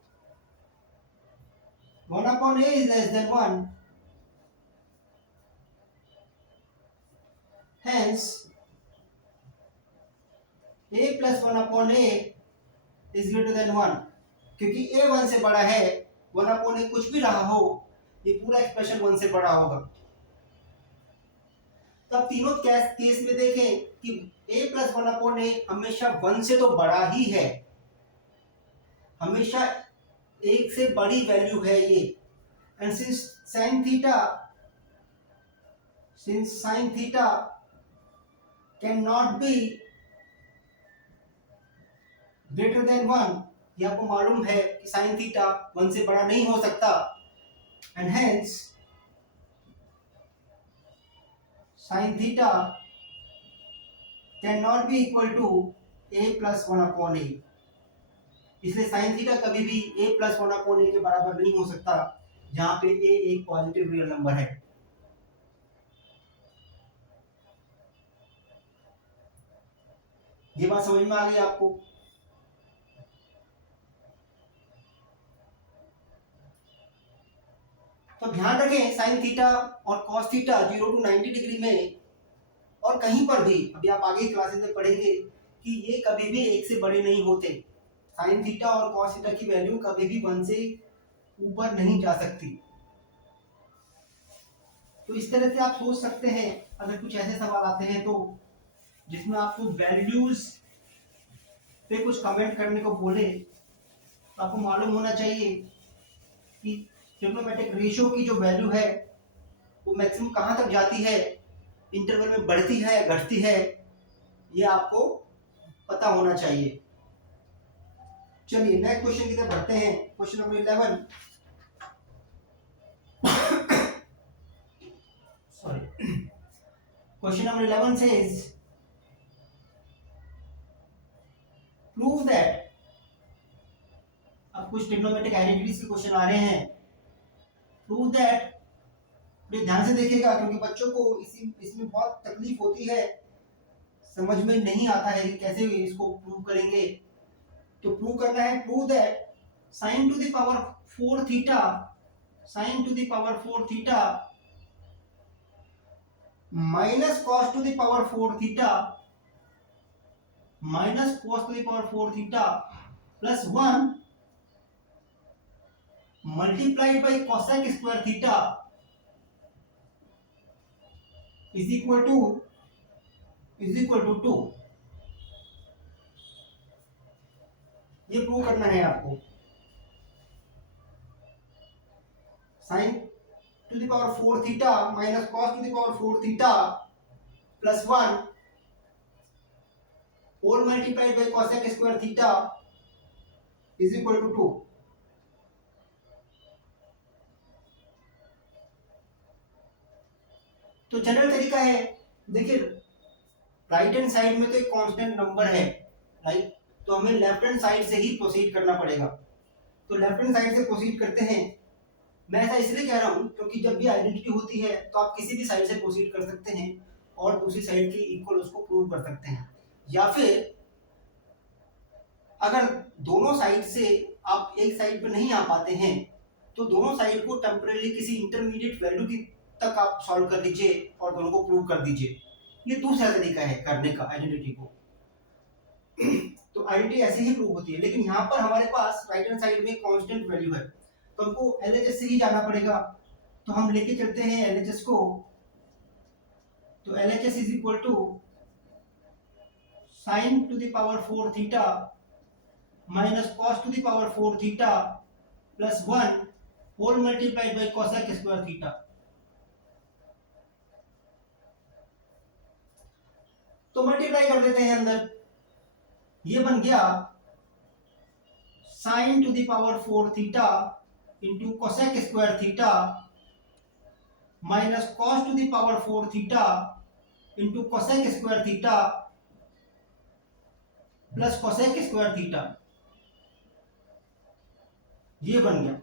1 upon a is less than 1। Hence a plus 1 upon a is greater than 1। क्योंकि a 1 से बड़ा है, 1 upon a कुछ भी रहा हो, ये पूरा एक्सप्रेशन 1 से बड़ा होगा। तो अब तीनों केस में देखें कि a plus 1 upon a हमेशा 1 से तो बड़ा ही है, हमेशा 1 से बड़ी वैल्यू है ये। And since sin theta cannot be greater than 1, ये आपको मालूम है कि sin theta 1 से बड़ा नहीं हो सकता, and hence sin theta cannot be equal to a plus 1 upon a। इसलिए sin theta कभी भी a plus 1 upon a के बराबर नहीं हो सकता, जहां पे a एक पॉजिटिव रियल नंबर है। ये बात समझ में आ गई आपको? तो ध्यान रखें sin थीटा और cos थीटा 0 to 90 डिग्री में और कहीं पर भी, अभी आप आगे क्लासेस में पढ़ेंगे कि ये कभी भी 1 से बड़े नहीं होते। sin थीटा और cos थीटा की वैल्यू कभी भी 1 से ऊपर नहीं जा सकती। तो इस तरह से आप सोच सकते हैं, अगर कुछ ऐसे सवाल आते हैं तो जिसमें आपको वैल्यूज पे कुछ कमेंट करने को बोले, तो आपको मालूम होना चाहिए कि ट्रिग्नोमेट्रिक रेशियो की जो वैल्यू है वो मैक्सिमम कहाँ तक जाती है, इंटरवल में बढ़ती है या घटती है, ये आपको पता होना चाहिए। चलिए नेक्स्ट क्वेश्चन की तरफ बढ़ते हैं। Question number 11, sorry, question number 11 says prove that, अब कुछ ट्रिग्नोमेट्रिक आइडेंटिटीज के क्वेश्चन आ रहे हैं। प्रूव दैट, ध्यान से देखिएगा क्योंकि बच्चों को इसमें बहुत तकलीफ होती है, समझ में नहीं आता है कि कैसे इसको प्रूव करेंगे। तो प्रूव करना है, prove that sin to the power 4 theta, sin to the power 4 theta minus cos to the power 4 theta minus cos to the power 4 theta plus 1 multiplied by cosec square theta is equal to 2। ये प्रूव करना है आपको। sin to the power 4 theta minus cos to the power 4 theta plus 1 all multiplied by cosec square theta is equal to 2। तो जनरल तरीका है, देखिए राइट हैंड साइड में तो एक कांस्टेंट नंबर है, राइट, तो हमें लेफ्ट हैंड साइड से ही प्रोसीड करना पड़ेगा। तो लेफ्ट हैंड साइड से प्रोसीड करते हैं। मैं ऐसा इसलिए कह रहा हूं क्योंकि जब भी आइडेंटिटी होती है तो आप किसी भी साइड से प्रोसीड कर सकते हैं और दूसरी साइड के इक्वल उसको प्रूव कर सकते हैं, या फिर अगर दोनों साइड से आप एक साइड पर नहीं आ पाते हैं तो दोनों साइड को टेम्परेरी किसी इंटरमीडिएट वैल्यू की तक आप सॉल्व कर लीजिए और दोनों को प्रूव कर दीजिए। ये दूसरा तरीका है करने का आइडेंटिटी को। तो आइडेंटिटी ऐसे ही प्रूव होती है, लेकिन यहाँ पर हमारे पास राइट हैंड साइड में कांस्टेंट वैल्यू है तो हमको एलएचएस से ही जाना पड़ेगा। तो हम लेके चलते हैं एलएचएस को। तो LHS is equal to sine to the power 4 theta minus cos to the power 4 theta plus 1 whole multiplied by cosec square theta. तो मल्टीप्लाई कर देते हैं अंदर, ये बन गया sine to the power 4 theta into cosec square theta minus cos to the power 4 theta into cosec square theta plus cosec square theta. ये बन गया।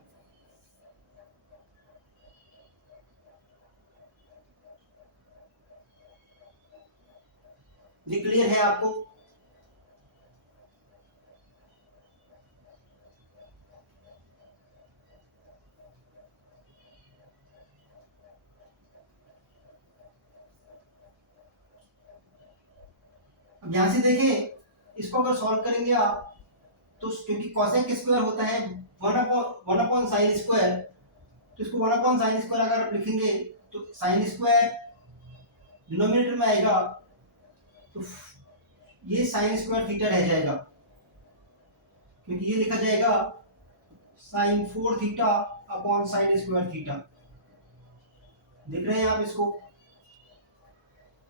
ये क्लियर है आपको? अब यहां से देखें, इसको अगर सॉल्व करेंगे आप तो क्योंकि कोसेक स्क्वायर होता है 1 अपॉन साइन स्क्वायर, तो इसको 1 अपॉन साइन स्क्वायर अगर आप लिखेंगे तो साइन स्क्वायर डिनोमिनेटर में आएगा तो ये साइन स्क्वायर थीटा रह जाएगा, क्योंकि ये लिखा जाएगा sine 4 theta upon sine square theta. देख रहे हैं आप इसको?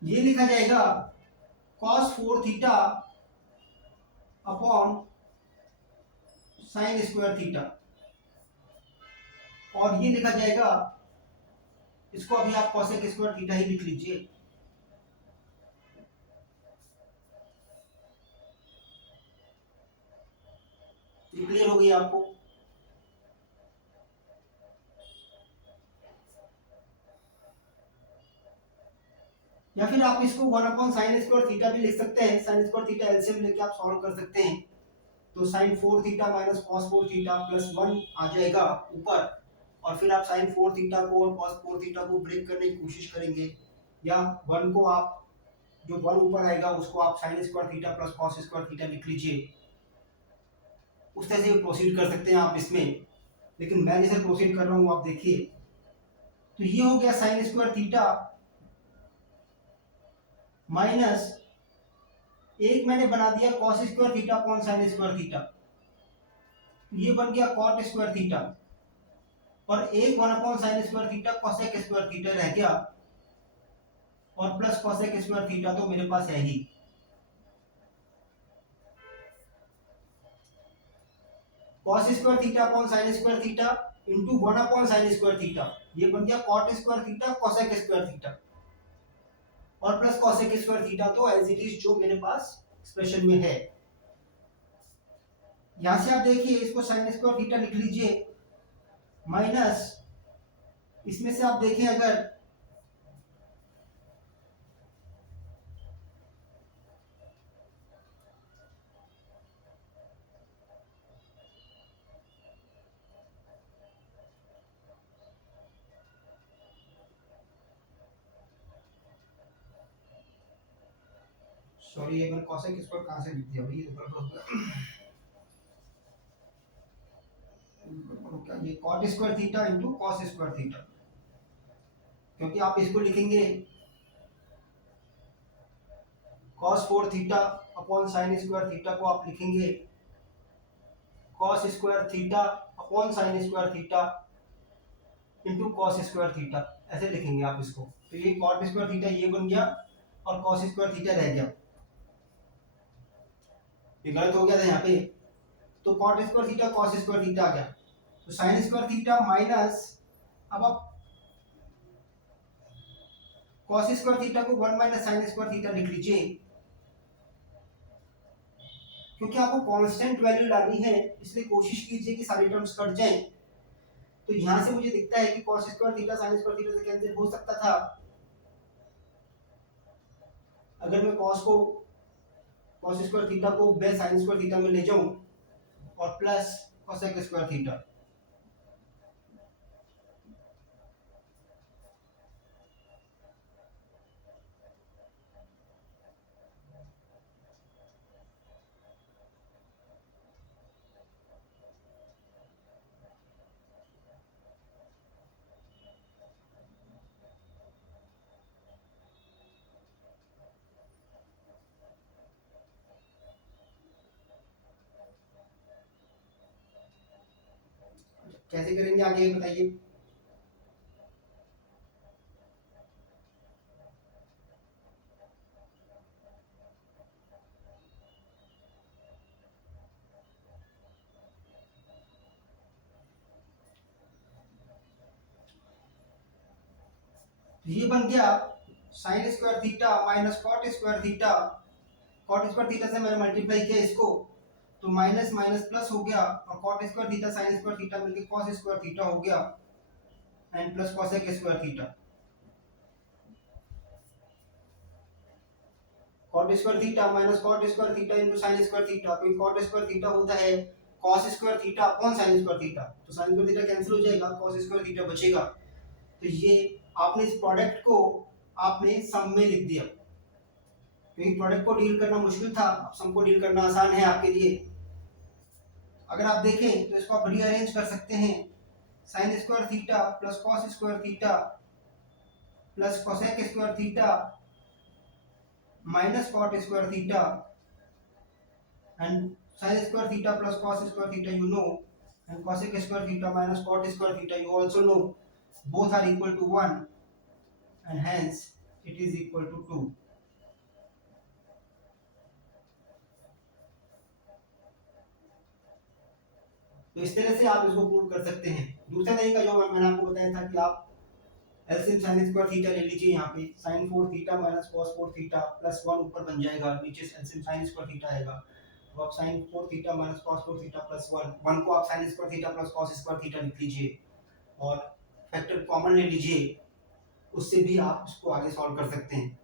ये लिखा जाएगा cos 4 theta upon sine square theta, और ये लिखा जाएगा, इसको अभी आप कोसेक स्क्वायर थीटा ही लिख लीजिए। ये क्लियर हो गई आपको? या फिर आप इसको 1 अपॉन साइन स्क्वायर थीटा भी लिख सकते हैं। साइन स्क्वायर थीटा एलसीएम लेके आप सॉल्व कर सकते हैं। तो sine 4 theta minus cos 4 theta plus 1 आ जाएगा ऊपर, और फिर आप साइन 4 थीटा को और कॉस 4 थीटा को ब्रेक करने की कोशिश करेंगे, या 1 को आप जो 1 ऊपर आएगा उसको आप sign square theta plus cos square theta लिख लीजिए। उस तरह से प्रोसीड कर सकते हैं आप इसमें, लेकिन मैं जैसे प्रोसीड कर रहा हूँ आप देखिए। तो ये हो गया साइन स्क्वायर थीटा माइनस एक मैंने बना दिया cos square theta upon sine square theta, ये बन गया कॉट स्क्वायर थीटा, और एक 1 upon sine square theta cosec square theta रह गया, और प्लस कोसेक स्क्वायर थीटा तो मेरे पास है ही। cos square theta upon sin square theta into 1 upon sin square theta, ये बन गया cot square theta cosec square theta और प्लस cosec स्क्वायर थीटा तो एज इट इज जो मेरे पास एक्सप्रेशन में है। यहां से आप देखिए इसको sin स्क्वायर थीटा लिख लीजिए माइनस इसमें से आप देखें अगर सॉरी ये मैंने cosec स्क्वायर कहां से लिख दिया भाई, ये गड़बड़ हो गया। क्या ये cot square theta into cos square theta, क्योंकि आप इसको लिखेंगे cos 4 theta upon sin square theta को आप लिखेंगे cos square theta upon sin square theta into cos square theta, ऐसे लिखेंगे आप इसको। तो ये cot स्क्वायर थीटा ये बन गया और cos स्क्वायर थीटा रह गया, ये गलत हो गया था यहाँ पे। तो cot square theta cos square theta आ गया, तो sin स्क्वायर थीटा माइनस, अब आप cos स्क्वायर थीटा को 1 माइनस sin स्क्वायर थीटा लिख लीजिए, क्योंकि आपको कांस्टेंट वैल्यू लानी है इसलिए कोशिश कीजिए कि सारी टर्म्स कट जाएं। तो यहां से मुझे दिखता है कि cos square theta sin square theta से कैंसिल हो सकता था अगर मैं cos स्क्वायर थीटा को मैं sin स्क्वायर थीटा में ले जाऊं और प्लस cosec स्क्वायर थीटा। कैसे करेंगे आगे बताइए। ये बन गया sin square theta minus cot square theta, cot square theta से मैंने मल्टीप्लाई किया इसको तो माइनस माइनस प्लस हो गया और cot square theta sin square theta मिलके cos स्क्वायर थीटा हो गया and plus cosec square theta. cot square theta minus cot square theta into sin square theta, तो cot स्क्वायर थीटा होता है cos square theta upon sin square theta, तो sin स्क्वायर थीटा कैंसिल हो जाएगा, cos स्क्वायर थीटा बचेगा। तो ये आपने इस प्रोडक्ट को आपने सम में लिख दिया, क्योंकि प्रोडक्ट को डील करना मुश्किल था, अब सम को डील करना आसान है आपके लिए। अगर आप देखें तो इसको आप रीअरेंज कर सकते हैं, sin square theta plus cos square theta plus cosec square theta minus cot square theta and sin square theta plus cos square theta you know and cosec square theta minus cot square theta you also know, both are equal to 1 and hence it is equal to 2। तो इस तरह से आप इसको प्रूव कर सकते हैं। दूसरा तरीका जो मैंने आपको बताया था कि आप एलसीएम sin स्क्वायर थीटा ले लीजिए, यहाँ पे sin 4 theta minus cos 4 theta plus 1 ऊपर बन जाएगा, नीचे एलसीएम sin स्क्वायर थीटा आएगा। तो आप sin 4 theta minus cos 4 theta plus 1 को आप sin square theta plus cos square theta लिख लीजिए और फैक्टर कॉमन ले लीजिए, उससे भी आप इसको आगे सॉल्व कर सकते हैं।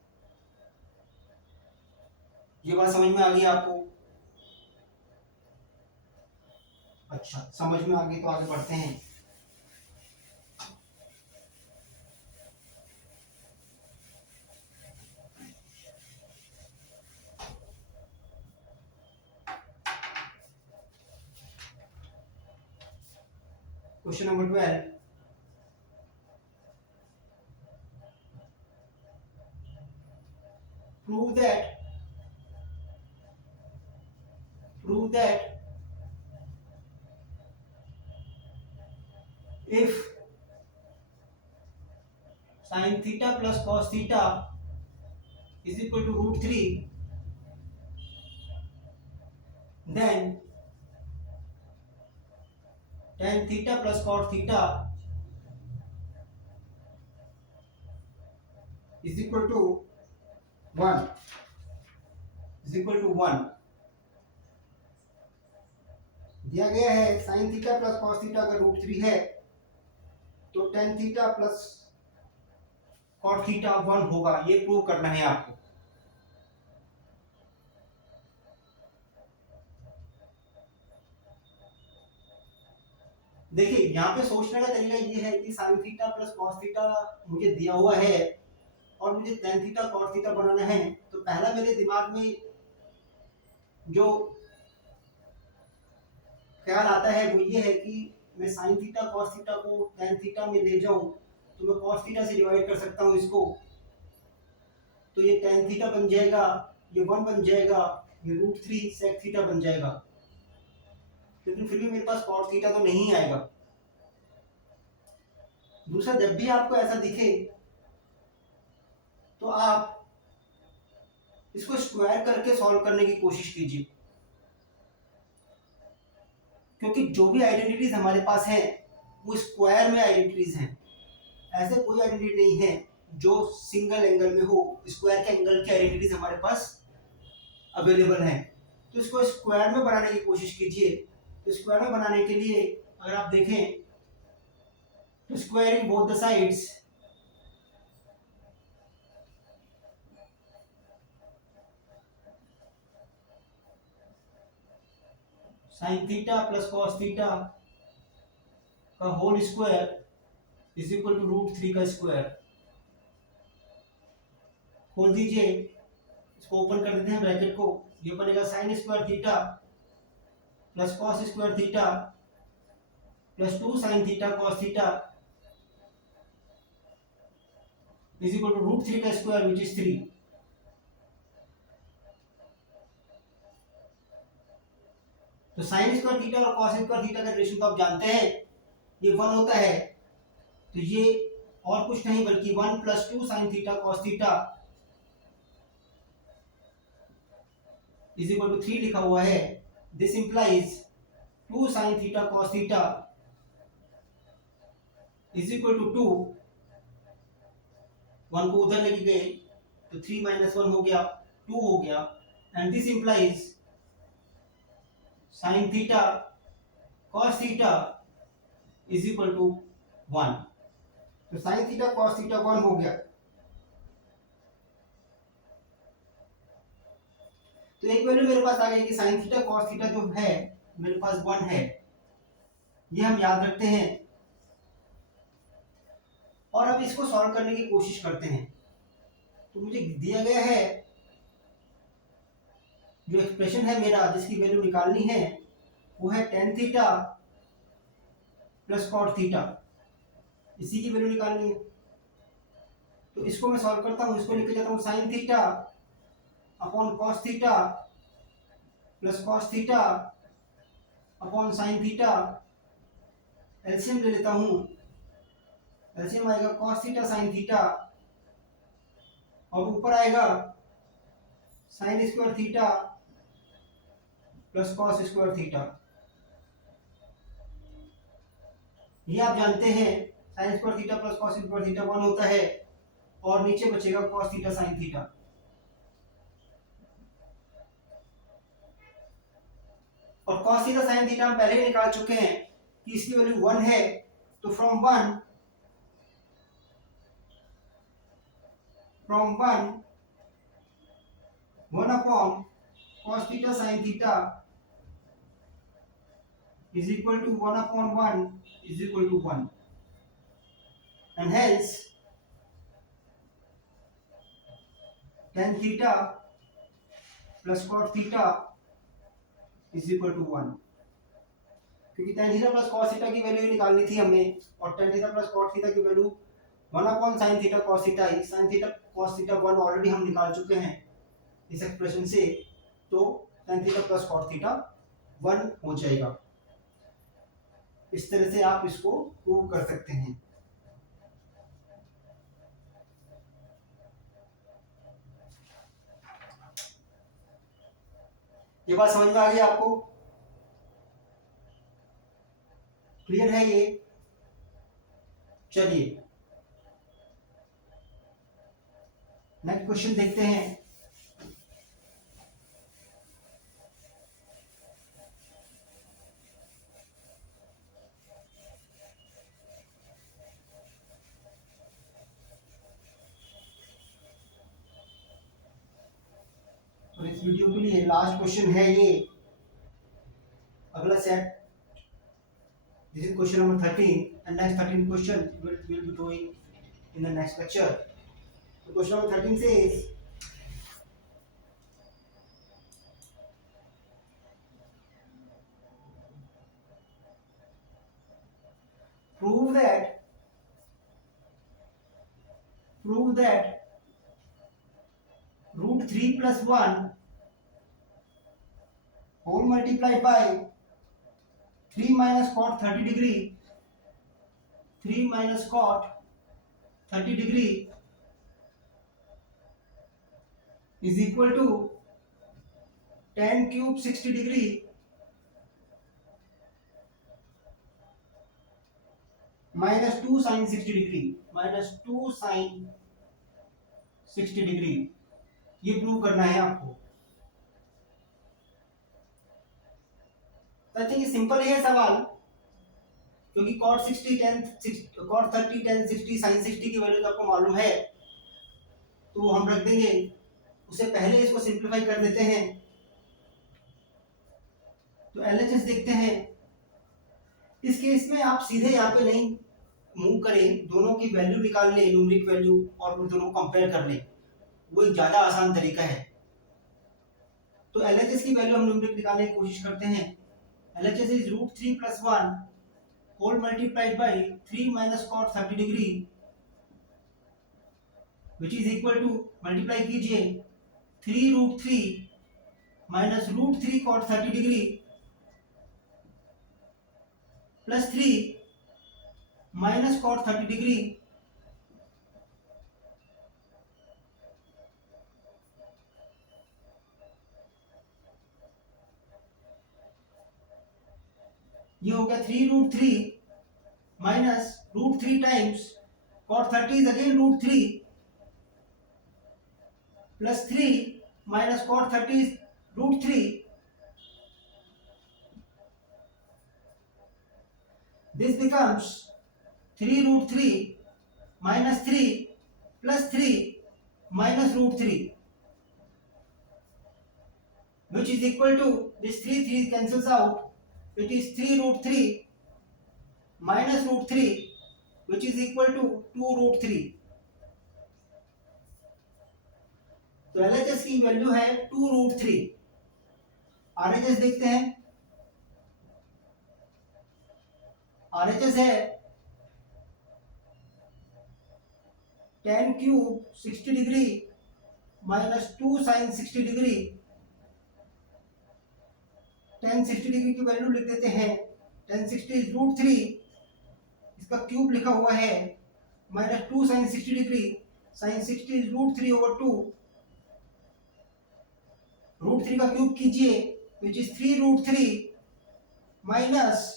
ये बात समझ में आ गई आपको? अच्छा, समझ में आ गई तो आगे बढ़ते हैं। Question number 12, prove that if sin theta plus cos theta is equal to root 3, then tan theta plus cot theta is equal to 1 is equal to 1 दिया गया है। sin theta plus cos theta का रूट 3 है तो tan theta plus cot theta 1 होगा, ये प्रूव करना है आपको। देखिए यहाँ पे सोचने का तरीका ये है कि sin theta plus cos theta मुझे दिया हुआ है और मुझे tan थीटा cos थीटा बनाना है, तो पहला मेरे दिमाग में जो ख्याल आता है वो ये है कि मैं sin थीटा cos थीटा को tan थीटा में ले जाऊं तो मैं cos थीटा से डिवाइड कर सकता हूं इसको, तो ये tan थीटा बन जाएगा, ये 1 बन जाएगा, ये रूट 3 sec थीटा बन जाएगा। लेकिन फिर भी मेरे पास cos थीटा तो नहीं आएगा। दूसरा, जब भी आपको ऐसा दिखे तो आप इसको स्क्वायर करके सॉल्व करने की कोशिश कीजिए, क्योंकि जो भी आइडेंटिटीज हमारे पास है वो स्क्वायर में आइडेंटिटीज हैं। ऐसे कोई आइडेंटिटी नहीं है जो सिंगल एंगल में हो, स्क्वायर के एंगल की आइडेंटिटीज हमारे पास अवेलेबल हैं। तो इसको स्क्वायर में बनाने की कोशिश कीजिए। तो स्क्वायर में बनाने के लिए अगर आप देखें तो squaring both the sides sin theta plus cos theta का whole square is equal to root 3 का स्क्वायर। खोल दीजिए, इसको ओपन कर देते हैं ब्रैकेट को, ये बनेगा sin square theta plus cos square theta plus 2 sin theta cos theta is equal to root 3 का स्क्वायर विच इज 3। तो साइन स्क्वायर थीटा और कॉस स्क्वायर थीटा का रिलेशन तो आप जानते हैं, ये 1 होता है, तो ये और कुछ नहीं बल्कि 1 plus 2 sine theta cos theta is equal to 3 लिखा हुआ है। This implies 2 sine theta cos theta is equal to 2, 1 को उधर लेके गए तो 3 माइनस 1 हो गया, 2 हो गया, and this implies sine theta cos theta is equal to 1। तो साइन थीटा कॉस थीटा 1 हो गया। तो एक वैल्यू मेरे पास आ गई कि साइन थीटा कॉस थीटा जो है मेरे पास 1 है, ये हम याद रखते हैं। और अब इसको सॉल्व करने की कोशिश करते हैं। तो मुझे दिया गया है जो एक्सप्रेशन है मेरा जिसकी वैल्यू निकालनी है वो है tan theta plus cot theta, इसी की वैल्यू निकालनी है। तो इसको मैं सॉल्व करता हूँ, इसको लिख जाता हूँ sin theta upon cos theta plus cos theta upon sin theta, LCM ले लेता हूँ, एलसीएम आएगा cos थीटा sin थीटा और ऊपर आएगा sin square theta plus cos square theta. ये आप जानते हैं sin square theta plus cos square theta 1 होता है और नीचे बचेगा cos थीटा sin थीटा। और cos थीटा sin थीटा हम पहले ही निकाल चुके हैं कि इसकी वैल्यू 1 है, तो from 1 1 upon cos theta sin theta is equal to 1 upon 1 is equal to 1, and hence tan theta plus cot theta is equal to 1। क्योंकि tan theta plus cos theta की वैल्यू निकालनी थी हमें और tan theta plus cot theta की value 1 upon sin theta cos theta ही, sin theta cos theta 1 already हम निकाल चुके हैं इस एक्सप्रेशन से, तो tan theta plus cot theta 1 हो जाएगा। इस तरह से आप इसको प्रूव कर सकते हैं। ये बात समझ में आ गई आपको? क्लियर है ये? चलिए नेक्स्ट क्वेश्चन देखते हैं। और इस वीडियो के लिए लास्ट क्वेश्चन है ये, अगला set. This is question number 13 and next 13 question we'll be doing in the next lecture. So question number 13 says prove that root 3 plus 1 whole multiplied by 3 minus cot 30 degree 3 minus cot 30 degree is equal to tan cube 60 degree minus 2 sin 60 degree minus 2 sin 60 degree। ये प्रूव करना है आपको। आई थिंक सिंपल है सवाल, क्योंकि cot 60 tan cot 30 tan 60 sin 60 की वैल्यू तो आपको मालूम है, तो हम रख देंगे। उससे पहले इसको सिंप्लीफाई कर देते हैं। तो LHS देखते हैं। इस केस में आप सीधे यहाँ पे नहीं मूव करें, दोनों की वैल्यू निकाल लें, न्यूमेरिक वैल्यू, और उन दोनों को कंपेयर कर लें। वो एक ज़्यादा आसान तरीका है। तो LHS की वैल्यू हम न्यूमेरिक निकालने की कोशिश करते हैं। LHS is root 3 plus 1 whole multiplied by 3 minus cot 30 degree which is equal to, multiply कीजिए, 3 root 3 minus root 3 cot 30 degree plus 3 minus cot 30 degree ये हो गया 3 root 3 minus root 3 times cot 30 is again root 3 plus 3 minus cot 30 is root 3। This becomes 3 root 3 minus 3 plus 3 minus root 3, which is equal to, this 3 cancels out, it is 3 root 3 minus root 3 which is equal to 2 root 3। तो LHS की वैल्यू है 2 root 3। RHS देखते हैं। RHS है tan cube 60 degree minus 2 sin 60 degree. tan 60 degree की वैल्यू लिख देते हैं। tan 60 इज रूट 3, इसका क्यूब लिखा हुआ है, minus 2 sin 60 degree. sin 60 is root 3 over 2। Root 3 का क्यूब कीजिए, which is 3 root 3 minus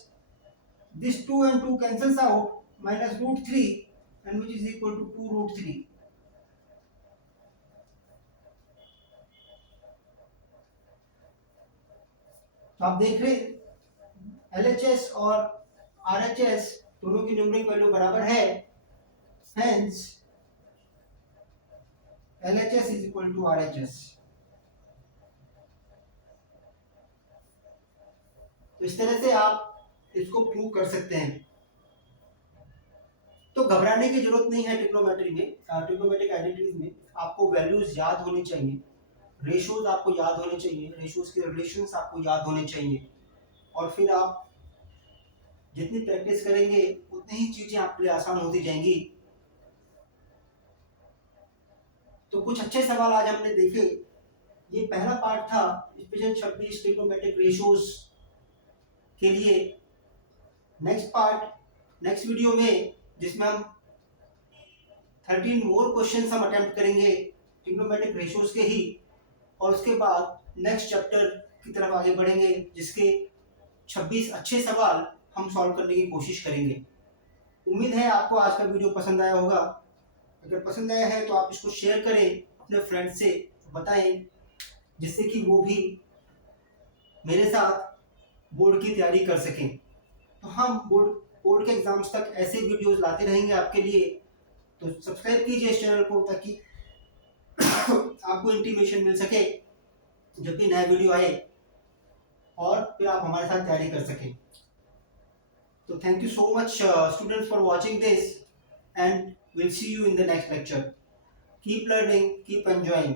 this 2 and 2 cancels out, minus root 3, and which is equal to 2 root 3। तो आप देख रहे LHS और RHS दोनों की न्यूमेरिक वैल्यू बराबर है, hence LHS is equal to RHS। तो इस तरह से आप इसको प्रूव कर सकते हैं। तो घबराने की जरूरत नहीं है। ट्रिग्नोमेट्री में, ट्रिग्नोमेट्रिक आइडेंटिटीज में आपको वैल्यूज याद होनी चाहिए, रेशियोज आपको याद होने चाहिए, रेशियोज के रिलेशंस आपको याद होने चाहिए, और फिर आप जितनी प्रैक्टिस करेंगे उतनी ही चीजें आपके लिए आसान होती जाएंगी। तो कुछ अच्छे सवाल आज हमने देखे। ये पहला पार्ट था स्पेशल 26 ट्रिग्नोमेट्रिक रेशियोज के लिए। नेक्स्ट पार्ट नेक्स्ट वीडियो में, जिसमें हम 13 मोर क्वेश्चंस हम अटेम्प्ट करेंगे ट्रिग्नोमेट्रिक रेशियोज के ही, और उसके बाद नेक्स्ट चैप्टर की तरफ आगे बढ़ेंगे, जिसके 26 अच्छे सवाल हम हम सॉल्व करने की कोशिश करेंगे। उम्मीद है आपको आज का वीडियो पसंद आया होगा। अगर पसंद आया है तो आप इसको शेयर करें अपने फ्रेंड्स से, बताएं, जिससे कि वो भी मेरे साथ बोर्ड की तैयारी कर सकें। तो हम बोर्ड के एग्जाम्स तक ऐसे वीडियोस लाते रहेंगे आपके लिए। तो सब्सक्राइब कीजिए इस चैनल को ताकि आपको इंटीमेशन मिल सके जब भी नया वीडियो आए और फिर आप हमारे साथ तैयारी कर सकें। तो thank you so much students for watching this and we'll see you in the next lecture. Keep learning, keep enjoying.